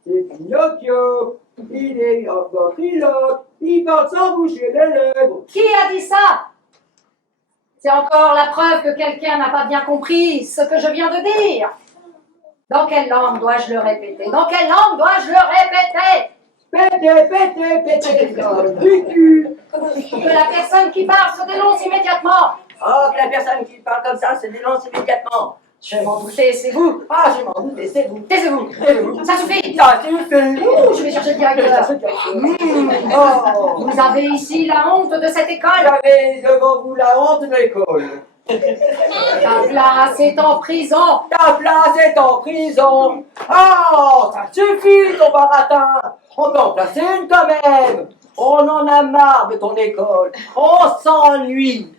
C'est Pinocchio. Il est encore pilote. Il porte sans boucher les lèvres. Qui a dit ça? C'est encore la preuve que quelqu'un n'a pas bien compris ce que je viens de dire. Dans quelle langue dois-je le répéter? Dans quelle langue dois-je le répéter? Pétez comme du cul. Que la personne qui parle se dénonce immédiatement. Oh, que la personne qui parle comme ça se dénonce immédiatement. Je m'en doutais, c'est vous. Ah, je m'en doutais, c'est vous. Taisez-vous. Ça suffit. Ça suffit. Ouh, je vais chercher le directeur. Oh, Vous avez ici la honte de cette école. j'avais devant vous la honte de l'école. Ta place est en prison. Ta place est en prison. Oh, ça suffit, ton baratin. On peut en placer une quand même. On en a marre de ton école. On s'ennuie.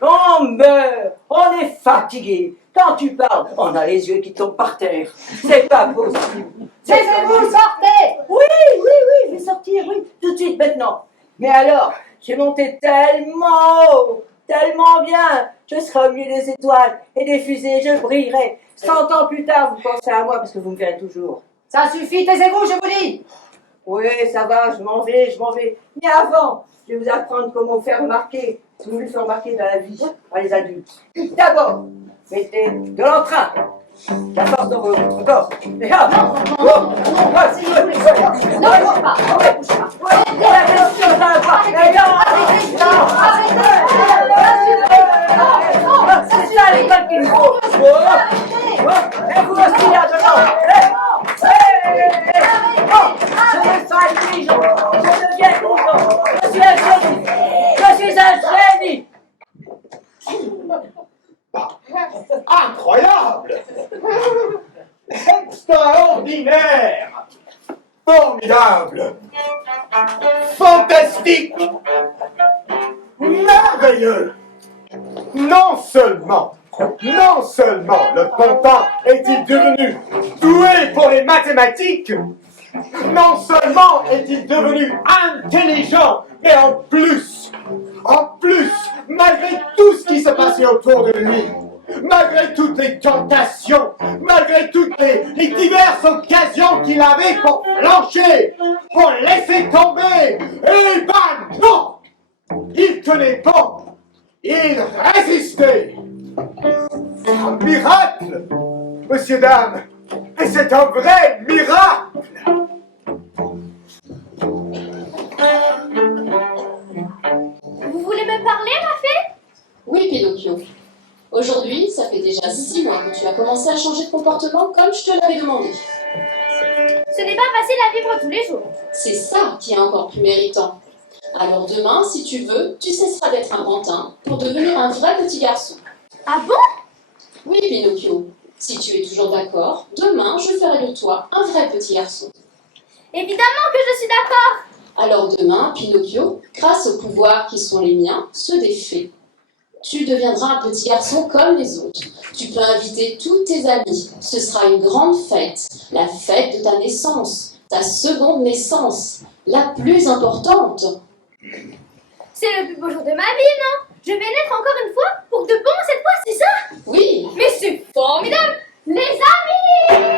On meurt. On est fatigué. Quand tu parles, on a les yeux qui tombent par terre. C'est pas possible. Taisez-vous, sortez. Oui, je vais sortir, oui, tout de suite, maintenant. Mais alors, j'ai monté tellement bien. Je serai au milieu des étoiles et des fusées, je brillerai. 100 ans plus tard, vous pensez à moi parce que vous me verrez toujours. Ça suffit, taisez-vous, je vous dis. Oui, ça va, je m'en vais. Mais avant, je vais vous apprendre comment vous faire remarquer, si vous voulez faire remarquer dans la vie, par les adultes. D'abord, mettez de l'entrain, la force dans votre corps. Et hop, Non, si je vous laisse. Non, ne bougez pas, ne bougez pas. C'est ça l'école qu'il faut. Et vous aussi là-dedans. Je me sens intelligent. Je deviens content. Je suis un génie. Je suis un génie. Incroyable! Extraordinaire! Formidable! Fantastique! Merveilleux! Non seulement le Pantin est-il devenu doué pour les mathématiques, non seulement est-il devenu intelligent, mais en plus, malgré tout ce qui se passait autour de lui, malgré toutes les tentations, malgré toutes les diverses occasions qu'il avait pour flancher, pour laisser tomber, et bam, non! Il tenait bon, il résistait. Sa messieurs, dames. Et c'est un vrai miracle. Vous voulez me parler, ma fée? Oui, Pinocchio. Aujourd'hui, ça fait déjà 6 mois que tu as commencé à changer de comportement comme je te l'avais demandé. Ce n'est pas facile à vivre tous les jours. C'est ça qui est encore plus méritant. Alors demain, si tu veux, tu cesseras d'être un pantin pour devenir un vrai petit garçon. Ah bon? Oui, Pinocchio. Si tu es toujours d'accord, demain, je ferai de toi un vrai petit garçon. Évidemment que je suis d'accord. Alors demain, Pinocchio, grâce aux pouvoirs qui sont les miens, ceux des fées, tu deviendras un petit garçon comme les autres. Tu peux inviter tous tes amis. Ce sera une grande fête. La fête de ta naissance. Ta seconde naissance. La plus importante. C'est le plus beau jour de ma vie, non? Je vais naître encore une fois pour de bon cette fois, c'est ça? Oui. Mais c'est formidable! Les amis!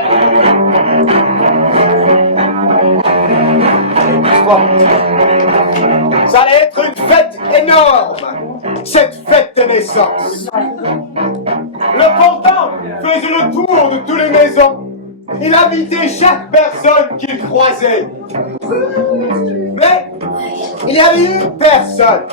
Ça allait être une fête énorme, cette fête de naissance. Le pantin faisait le tour de toutes les maisons. Il invitait chaque personne qu'il croisait. Mais il y avait une personne,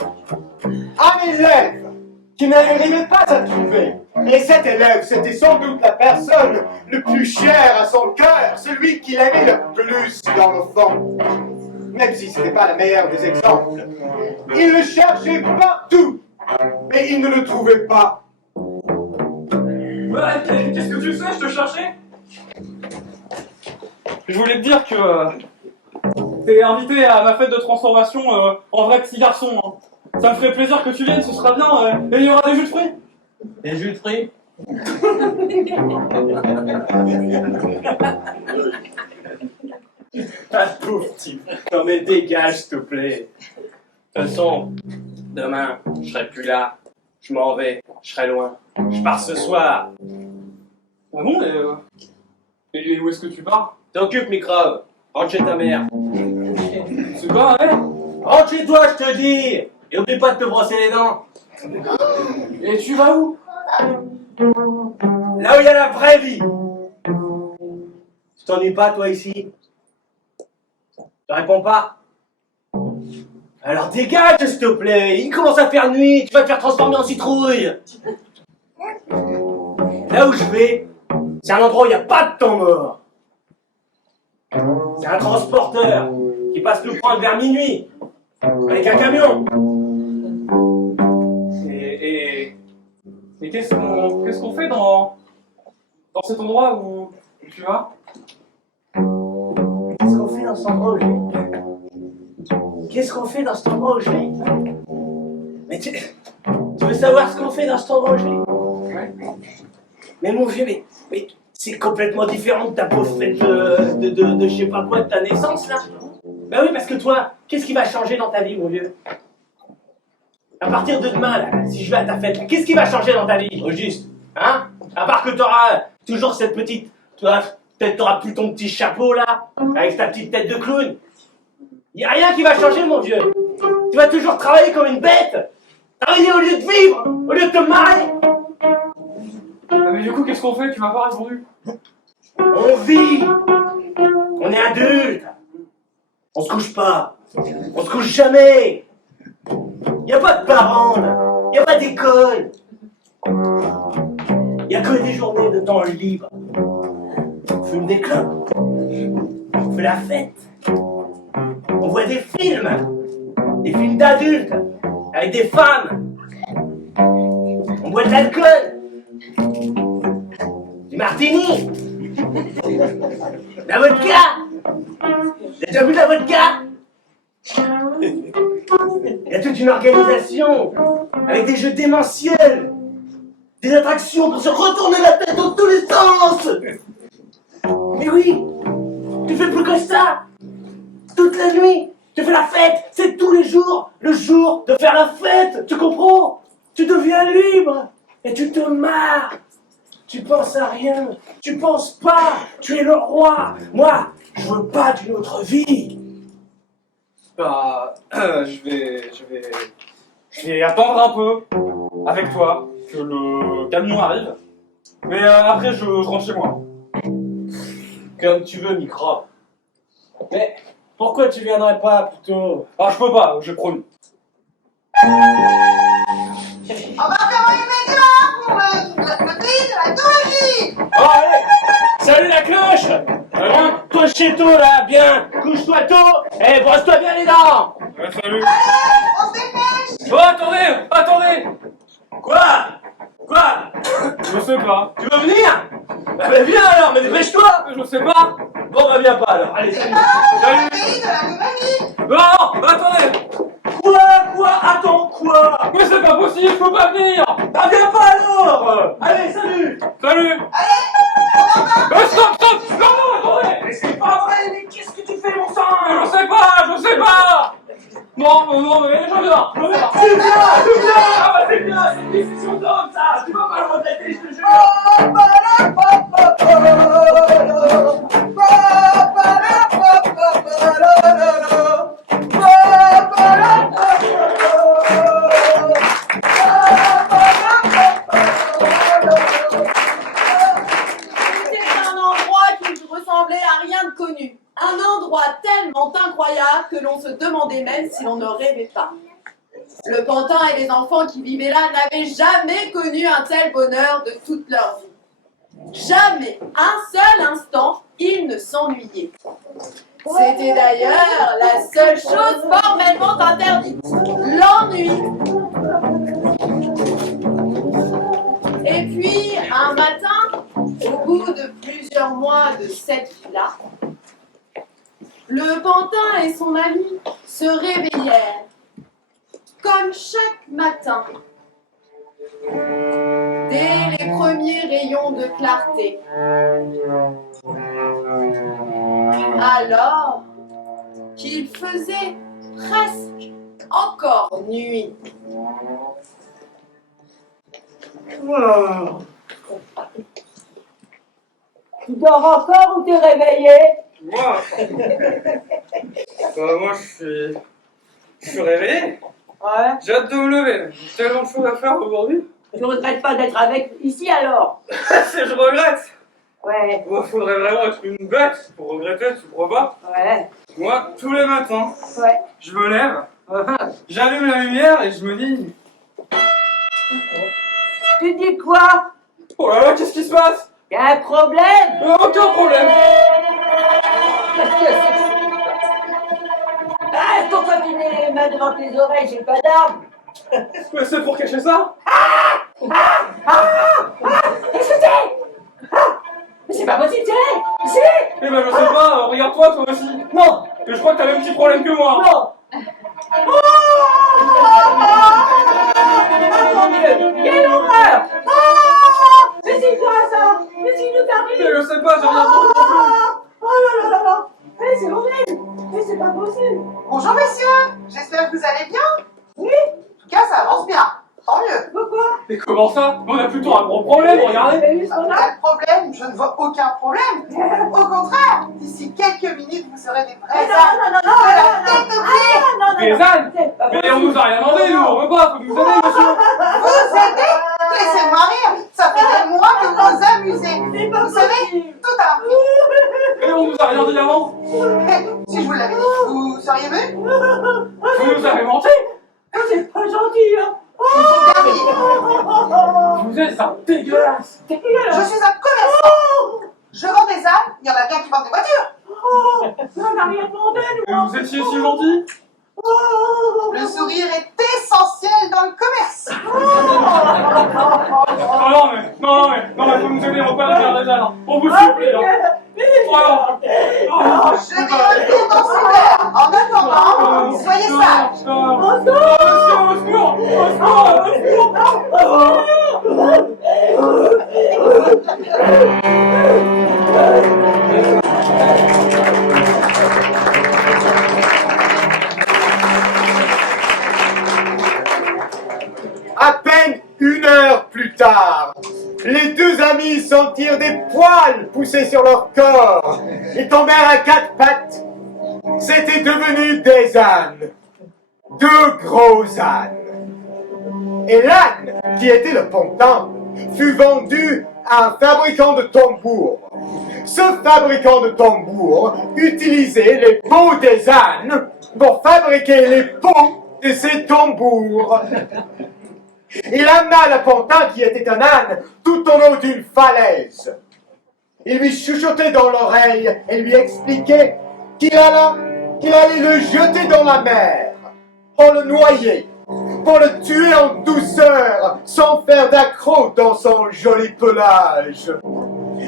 un élève, qui n'arrivait pas à trouver. Et cet élève, c'était sans doute la personne le plus chère à son cœur, celui qu'il aimait le plus dans le fond. Même si ce n'était pas le meilleur des exemples. Il le cherchait partout, mais il ne le trouvait pas. Ouais, qu'est-ce que tu sais, je te cherchais. Je voulais te dire que t'es invité à ma fête de transformation en vrai petit garçon. Hein. Ça me ferait plaisir que tu viennes, ce sera bien. Et il y aura des jus de fruits. Des jus de fruits? Ah, pauvre type. Non mais dégage, s'il te plaît. De toute façon, demain, je serai plus là. Je m'en vais, je serai loin. Je pars ce soir. Ah bon, et où est-ce que tu pars? T'occupe, microbe. Rentre chez ta mère. C'est quoi, ouais? Rentre chez toi, je te dis. Et oublie pas de te brosser les dents. Et tu vas où? Là où il y a la vraie vie. Tu t'ennuies pas, toi, ici? Tu réponds pas? Alors dégage, s'il te plaît. Il commence à faire nuit. Tu vas te faire transformer en citrouille. Là où je vais, c'est un endroit où il n'y a pas de temps mort. C'est un transporteur qui passe nous prendre vers minuit. Avec un camion. Et qu'est-ce qu'on fait dans cet endroit où tu vas? Qu'est-ce qu'on fait dans cet endroit où je vais? Qu'est-ce qu'on fait dans cet endroit où je vais? Mais tu veux savoir ce qu'on fait dans cet endroit où je vais? Ouais. Mais mon vieux, mais c'est complètement différent de ta pauvre fête de je sais pas quoi, de ta naissance, là. Ben oui, parce que toi, qu'est-ce qui va changer dans ta vie, mon vieux? À partir de demain, là, si je vais à ta fête, là, qu'est-ce qui va changer dans ta vie, au juste? Hein? À part que t'auras toujours cette petite... Peut-être t'auras plus ton petit chapeau, là, avec ta petite tête de clown. Y a rien qui va changer, mon vieux. Tu vas toujours travailler comme une bête. Travailler au lieu de vivre, au lieu de te marrer. Ah, mais du coup, qu'est-ce qu'on fait? Tu m'as pas répondu. On vit. On est adultes. On se couche pas. On se couche jamais. Y a pas de parents, là. Y a pas d'école. Y a que des journées de temps libre. On fume des clopes. On fait la fête. On voit des films d'adultes, avec des femmes. On boit de l'alcool, du martini, de la vodka. T'as déjà vu de la vodka? Il y a toute une organisation, avec des jeux démentiels, des attractions pour se retourner la tête dans tous les sens. Mais oui, tu fais plus que ça. Toute la nuit, tu fais la fête, c'est tous les jours, le jour de faire la fête, tu comprends? Tu deviens libre, et tu te marres. Tu penses à rien, tu penses pas, tu es le roi. Moi, je veux pas d'une autre vie. Bah, je vais attendre un peu avec toi que le camion arrive. Mais après, je rentre chez moi. Comme tu veux, microbe. Mais pourquoi tu viendrais pas plutôt? Ah, je peux pas, j'ai promis. On va faire allumer dehors pour le prix de la théologie. Oh, allez! Salut la cloche! Rentre-toi chez toi, là, bien! Couche-toi tôt et brosse-toi bien les dents! Ouais, salut. Allez, on se dépêche. Oh, attendez! Quoi? Quoi? Je sais pas. Tu veux venir? Ah ben viens alors, mais dépêche-toi! Je sais pas. Bon, bah viens pas alors, allez, salut! Salut. Le pays de la nouvelle vie. Non, attendez. Quoi? Attends, quoi? Mais c'est pas possible, je peux pas venir. Bah viens pas alors! Allez, salut! Salut. Stop. Non, attendez. Mais c'est pas vrai, mais qu'est-ce que tu fais, mon sang? Je sais pas. Non, mais je viens. C'est bien! Ah bah c'est bien! C'est une décision d'homme, ça! Tu vas pas le regretter, je te jure! C'était un endroit qui ne ressemblait à rien de connu. Un endroit tellement incroyable que l'on se demandait même si l'on ne rêvait pas. Le pantin et les enfants qui vivaient là n'avaient jamais connu un tel bonheur de toute leur vie. Jamais, un seul instant, ils ne s'ennuyaient. C'était d'ailleurs la seule chose formellement interdite, l'ennui. Et puis, un matin, au bout de plusieurs mois de cette vie-là, le pantin et son ami se réveillèrent, comme chaque matin, dès les premiers rayons de clarté. Alors qu'il faisait presque encore nuit. Tu dors encore ou t'es réveillé? Moi, je suis réveillé. Ouais. J'ai hâte de me lever. J'ai tellement de choses à faire aujourd'hui. Je regrette pas d'être avec ici alors. Je regrette. Ouais. Moi, faudrait vraiment être une bête pour regretter, tu crois pas? Ouais. Moi, tous les matins, Ouais. je me lève, j'allume la lumière et je me dis... Tu dis quoi? Oh là là, qu'est-ce qui se passe? Y'a un problème? Aucun problème. Qu'est-ce que c'est que ça? Ah, pourquoi tu mets les mains devant tes oreilles? J'ai pas d'arme. Mais c'est pour cacher ça? Qu'est-ce que c'est? Mais c'est pas possible, c'est! C'est! Eh ben je sais pas, regarde-toi toi aussi. Non! Et je crois que t'as le même petit problème que moi. Non! Mon Dieu! Quelle horreur! Mais c'est quoi ça? Qu'est-ce qui nous arrive? Mais je sais pas, j'ai rien entendu non plus. Oh là! Mais c'est horrible! Mais c'est pas possible! Bonjour messieurs, j'espère que vous allez bien. Oui? En tout cas, ça avance bien. Tant mieux. Pourquoi? Mais comment ça? On a plutôt un gros problème, regardez. Mais oui, ce qu'on a? Quel problème? Je ne vois aucun problème. Au contraire, d'ici quelques minutes, vous serez des vrais ânes. Non! De la tête aux pieds. Des ânes? Mais on nous a rien demandé, nous, on veut pas, faut nous aider, monsieur. Vous aider? Laissez-moi rire. Ça fait des mois que vous vous amusez. Vous savez, tout a un prix. Et on nous a rien dit avant. Si je vous l'avais dit, vous seriez venu? Vous nous avez menti. C'est pas gentil, hein! Il faut bien dire. Vous êtes un dégueulasse. Je suis un commerçant. Je vends des ânes, il y en a bien qui vendent des voitures. On n'a rien demandé, Et vous étiez si gentil. Le sourire est essentiel dans le commerce. Oh non mais faut nous aider, on va pas les faire des ânes. On vous supplie, hein. Oh non. Je vais revenir dans ce verre. En attendant, soyez sages. Au secours. À peine une heure plus tard, les deux amis sentirent des poils pousser sur leur corps et tombèrent à quatre pattes. C'était devenu des ânes. Deux gros ânes. Et l'âne, qui était le pantin, fut vendu un fabricant de tambours. Ce fabricant de tambours utilisait les peaux des ânes pour fabriquer les peaux de ses tambours. Il amena le pantin qui était un âne tout en haut d'une falaise. Il lui chuchotait dans l'oreille et lui expliquait qu'il allait le jeter dans la mer, pour le noyer, pour le tuer en douceur, sans faire d'accroc dans son joli pelage.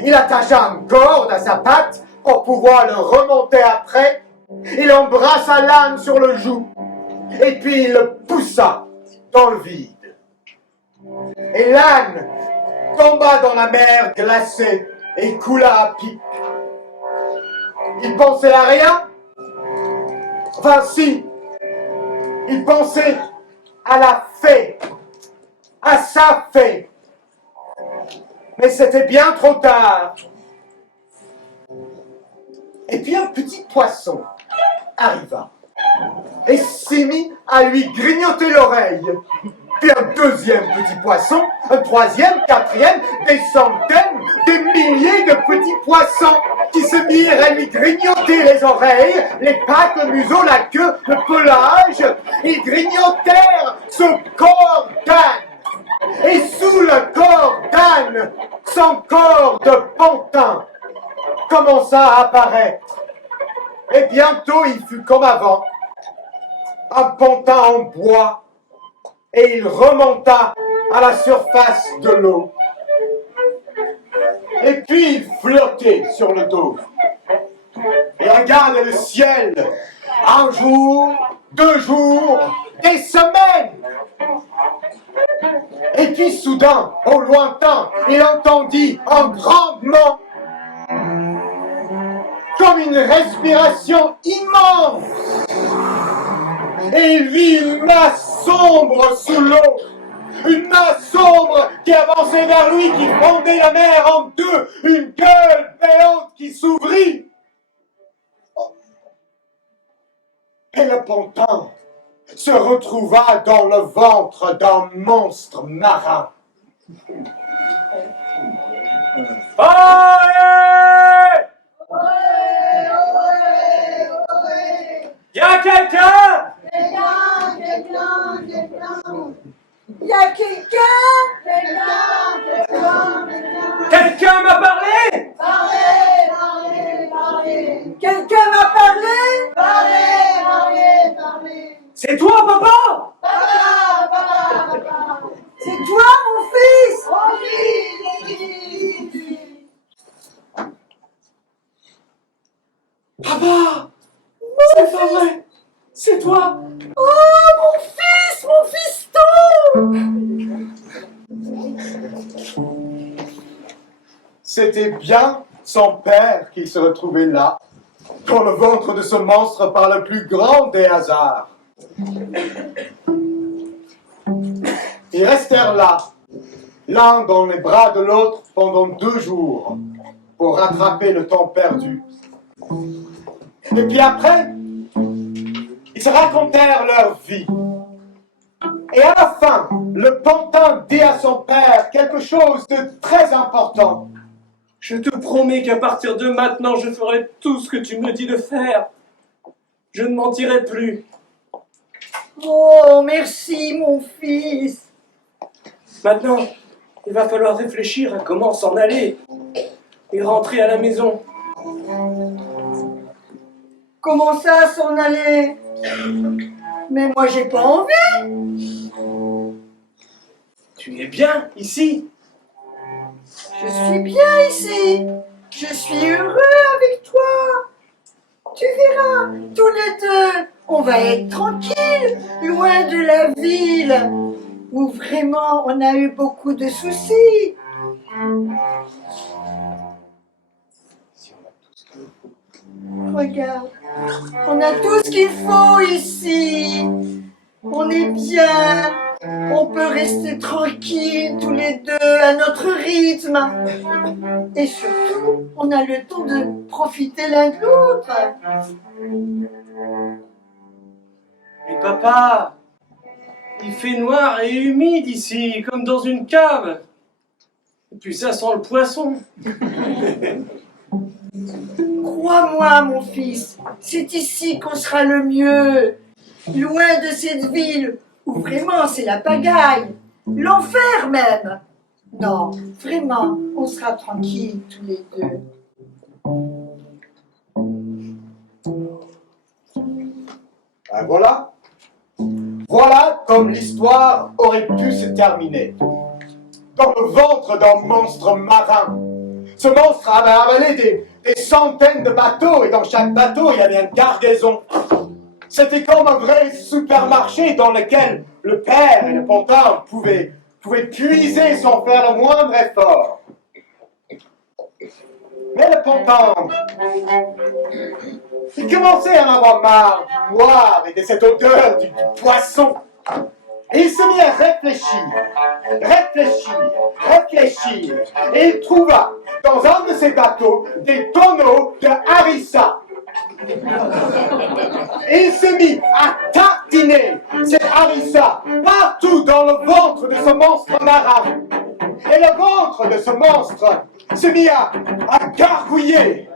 Il attacha une corde à sa patte pour pouvoir le remonter après. Il embrassa l'âne sur le joug, et puis il le poussa dans le vide. Et l'âne tomba dans la mer glacée et coula à pic. Il pensait à rien. Enfin si, il pensait à la fée, à sa fée. Mais c'était bien trop tard. Et puis un petit poisson arriva et s'est mis à lui grignoter l'oreille. Puis un deuxième petit poisson, un troisième, quatrième, des centaines, des milliers de petits poissons qui se mirent à lui grignoter les oreilles, les pattes, le museau, la queue, le pelage. Ils grignotèrent ce corps d'âne. Et sous le corps d'âne, son corps de pantin commença à apparaître. Et bientôt il fut comme avant, un pantin en bois, et il remonta à la surface de l'eau. Et puis il flottait sur le dos. Et regardait le ciel, un jour, 2 jours, des semaines. Et puis soudain, au lointain, il entendit un grandement, comme une respiration immense. Et il vit une masse sombre sous l'eau, une masse sombre qui avançait vers lui, qui fondait la mer en deux, une gueule béante qui s'ouvrit. Et le pantin se retrouva dans le ventre d'un monstre marin. Allez! Y'a quelqu'un? Il y a quelqu'un? Quelqu'un m'a parlé? Quelqu'un m'a parlé? C'est toi, papa? C'est toi, mon fils? Papa! C'est pas vrai! C'est toi! Oh, mon fiston! C'était bien son père qui se retrouvait là, dans le ventre de ce monstre par le plus grand des hasards. Ils restèrent là, l'un dans les bras de l'autre pendant 2 jours, pour rattraper le temps perdu. Et puis après, ils se racontèrent leur vie. Et à la fin, le pantin dit à son père quelque chose de très important. Je te promets qu'à partir de maintenant, je ferai tout ce que tu me dis de faire. Je ne mentirai plus. Oh, merci, mon fils. Maintenant, il va falloir réfléchir à comment s'en aller et rentrer à la maison. Comment ça, s'en aller? Mais moi, j'ai pas envie. Tu es bien ici? Je suis bien ici. Je suis heureux avec toi. Tu verras, tous les deux, on va être tranquilles, loin de la ville, où vraiment on a eu beaucoup de soucis. Regarde, on a tout ce qu'il faut ici. On est bien. On peut rester tranquille tous les deux à notre rythme. Et surtout, on a le temps de profiter l'un de l'autre. Mais papa, il fait noir et humide ici, comme dans une cave. Et puis ça sent le poisson. Crois-moi, mon fils, c'est ici qu'on sera le mieux. Loin de cette ville où vraiment c'est la pagaille. L'enfer même. Non, vraiment, on sera tranquilles tous les deux. Ben voilà. Voilà comme l'histoire aurait pu se terminer. Dans le ventre d'un monstre marin. Ce monstre avait avalé des centaines de bateaux et dans chaque bateau il y avait une cargaison. C'était comme un vrai supermarché dans lequel le père et le pantin pouvaient puiser sans faire le moindre effort. Mais le pantin, il commençait à en avoir marre du noir et de cette odeur du poisson. Et il se mit à réfléchir, et il trouva dans un de ses bateaux des tonneaux de harissa. Et il se mit à tartiner cette harissa partout dans le ventre de ce monstre marin. Et le ventre de ce monstre se mit à gargouiller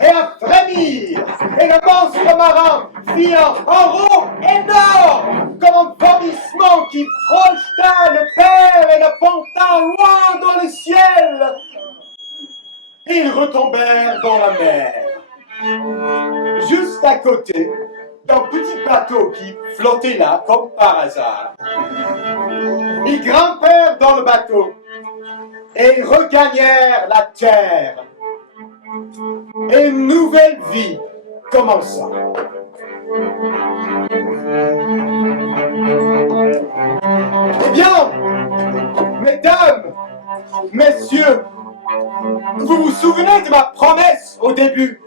et à frémir. Et le monstre marin fit un rot énorme, comme un vomissement qui projeta le père et le pantin loin dans le ciel. Et ils retombèrent dans la mer. Juste à côté d'un petit bateau qui flottait là, comme par hasard. Ils grimpèrent dans le bateau et regagnèrent la terre. Et une nouvelle vie commença. Eh bien, mesdames, messieurs, vous vous souvenez de ma promesse au début?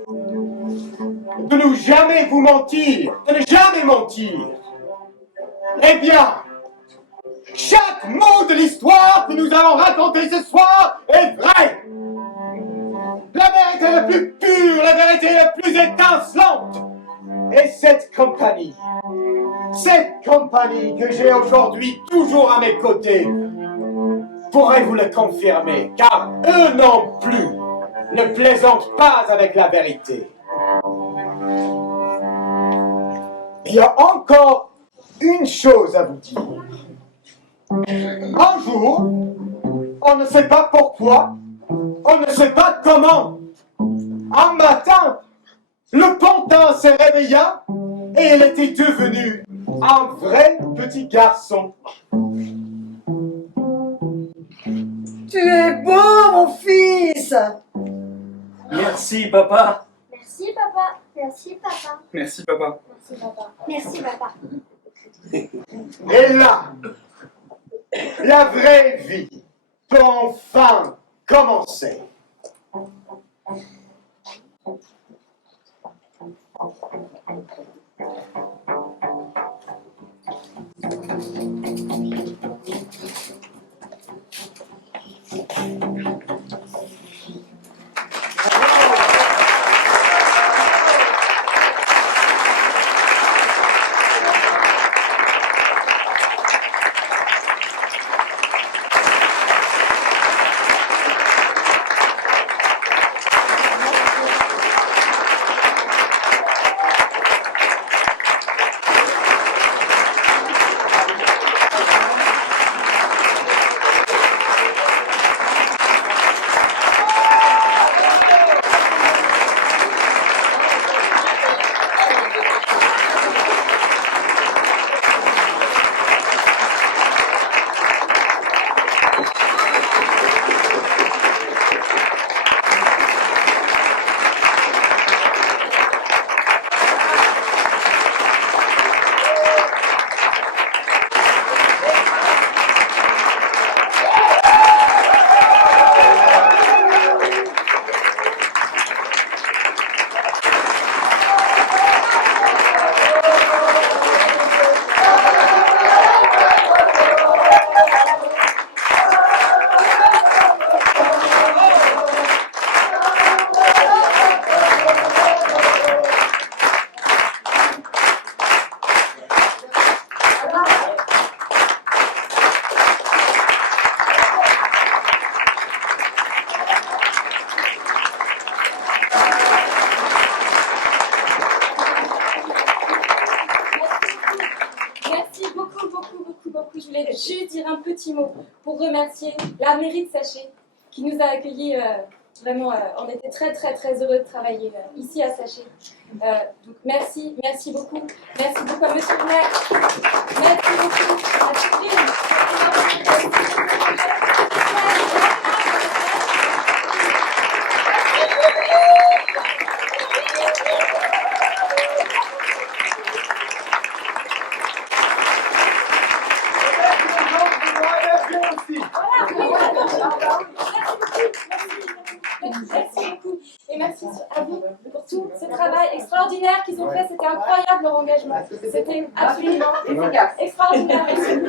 De ne jamais vous mentir, de ne jamais mentir. Eh bien, chaque mot de l'histoire que nous allons raconter ce soir est vrai. La vérité la plus pure, la vérité la plus étincelante. Et cette compagnie que j'ai aujourd'hui toujours à mes côtés, pourrait vous le confirmer, car eux non plus ne plaisantent pas avec la vérité. Il y a encore une chose à vous dire. Un jour, on ne sait pas pourquoi, on ne sait pas comment. Un matin, le pantin se réveilla et il était devenu un vrai petit garçon. Tu es beau, mon fils. Merci, papa. Merci, papa. Merci, papa. Merci, papa. Merci, papa. Merci, papa. Et là, la vraie vie peut enfin commencer. beaucoup. Je voulais juste dire un petit mot pour remercier la mairie de Sachet qui nous a accueillis. Vraiment, on était très heureux de travailler ici à Sachet. Donc merci beaucoup. Merci beaucoup à monsieur le maire. Merci beaucoup à Sylvie. Merci beaucoup. Et merci à vous pour tout ce travail extraordinaire qu'ils ont fait. C'était incroyable leur engagement. C'était absolument extraordinaire. Merci.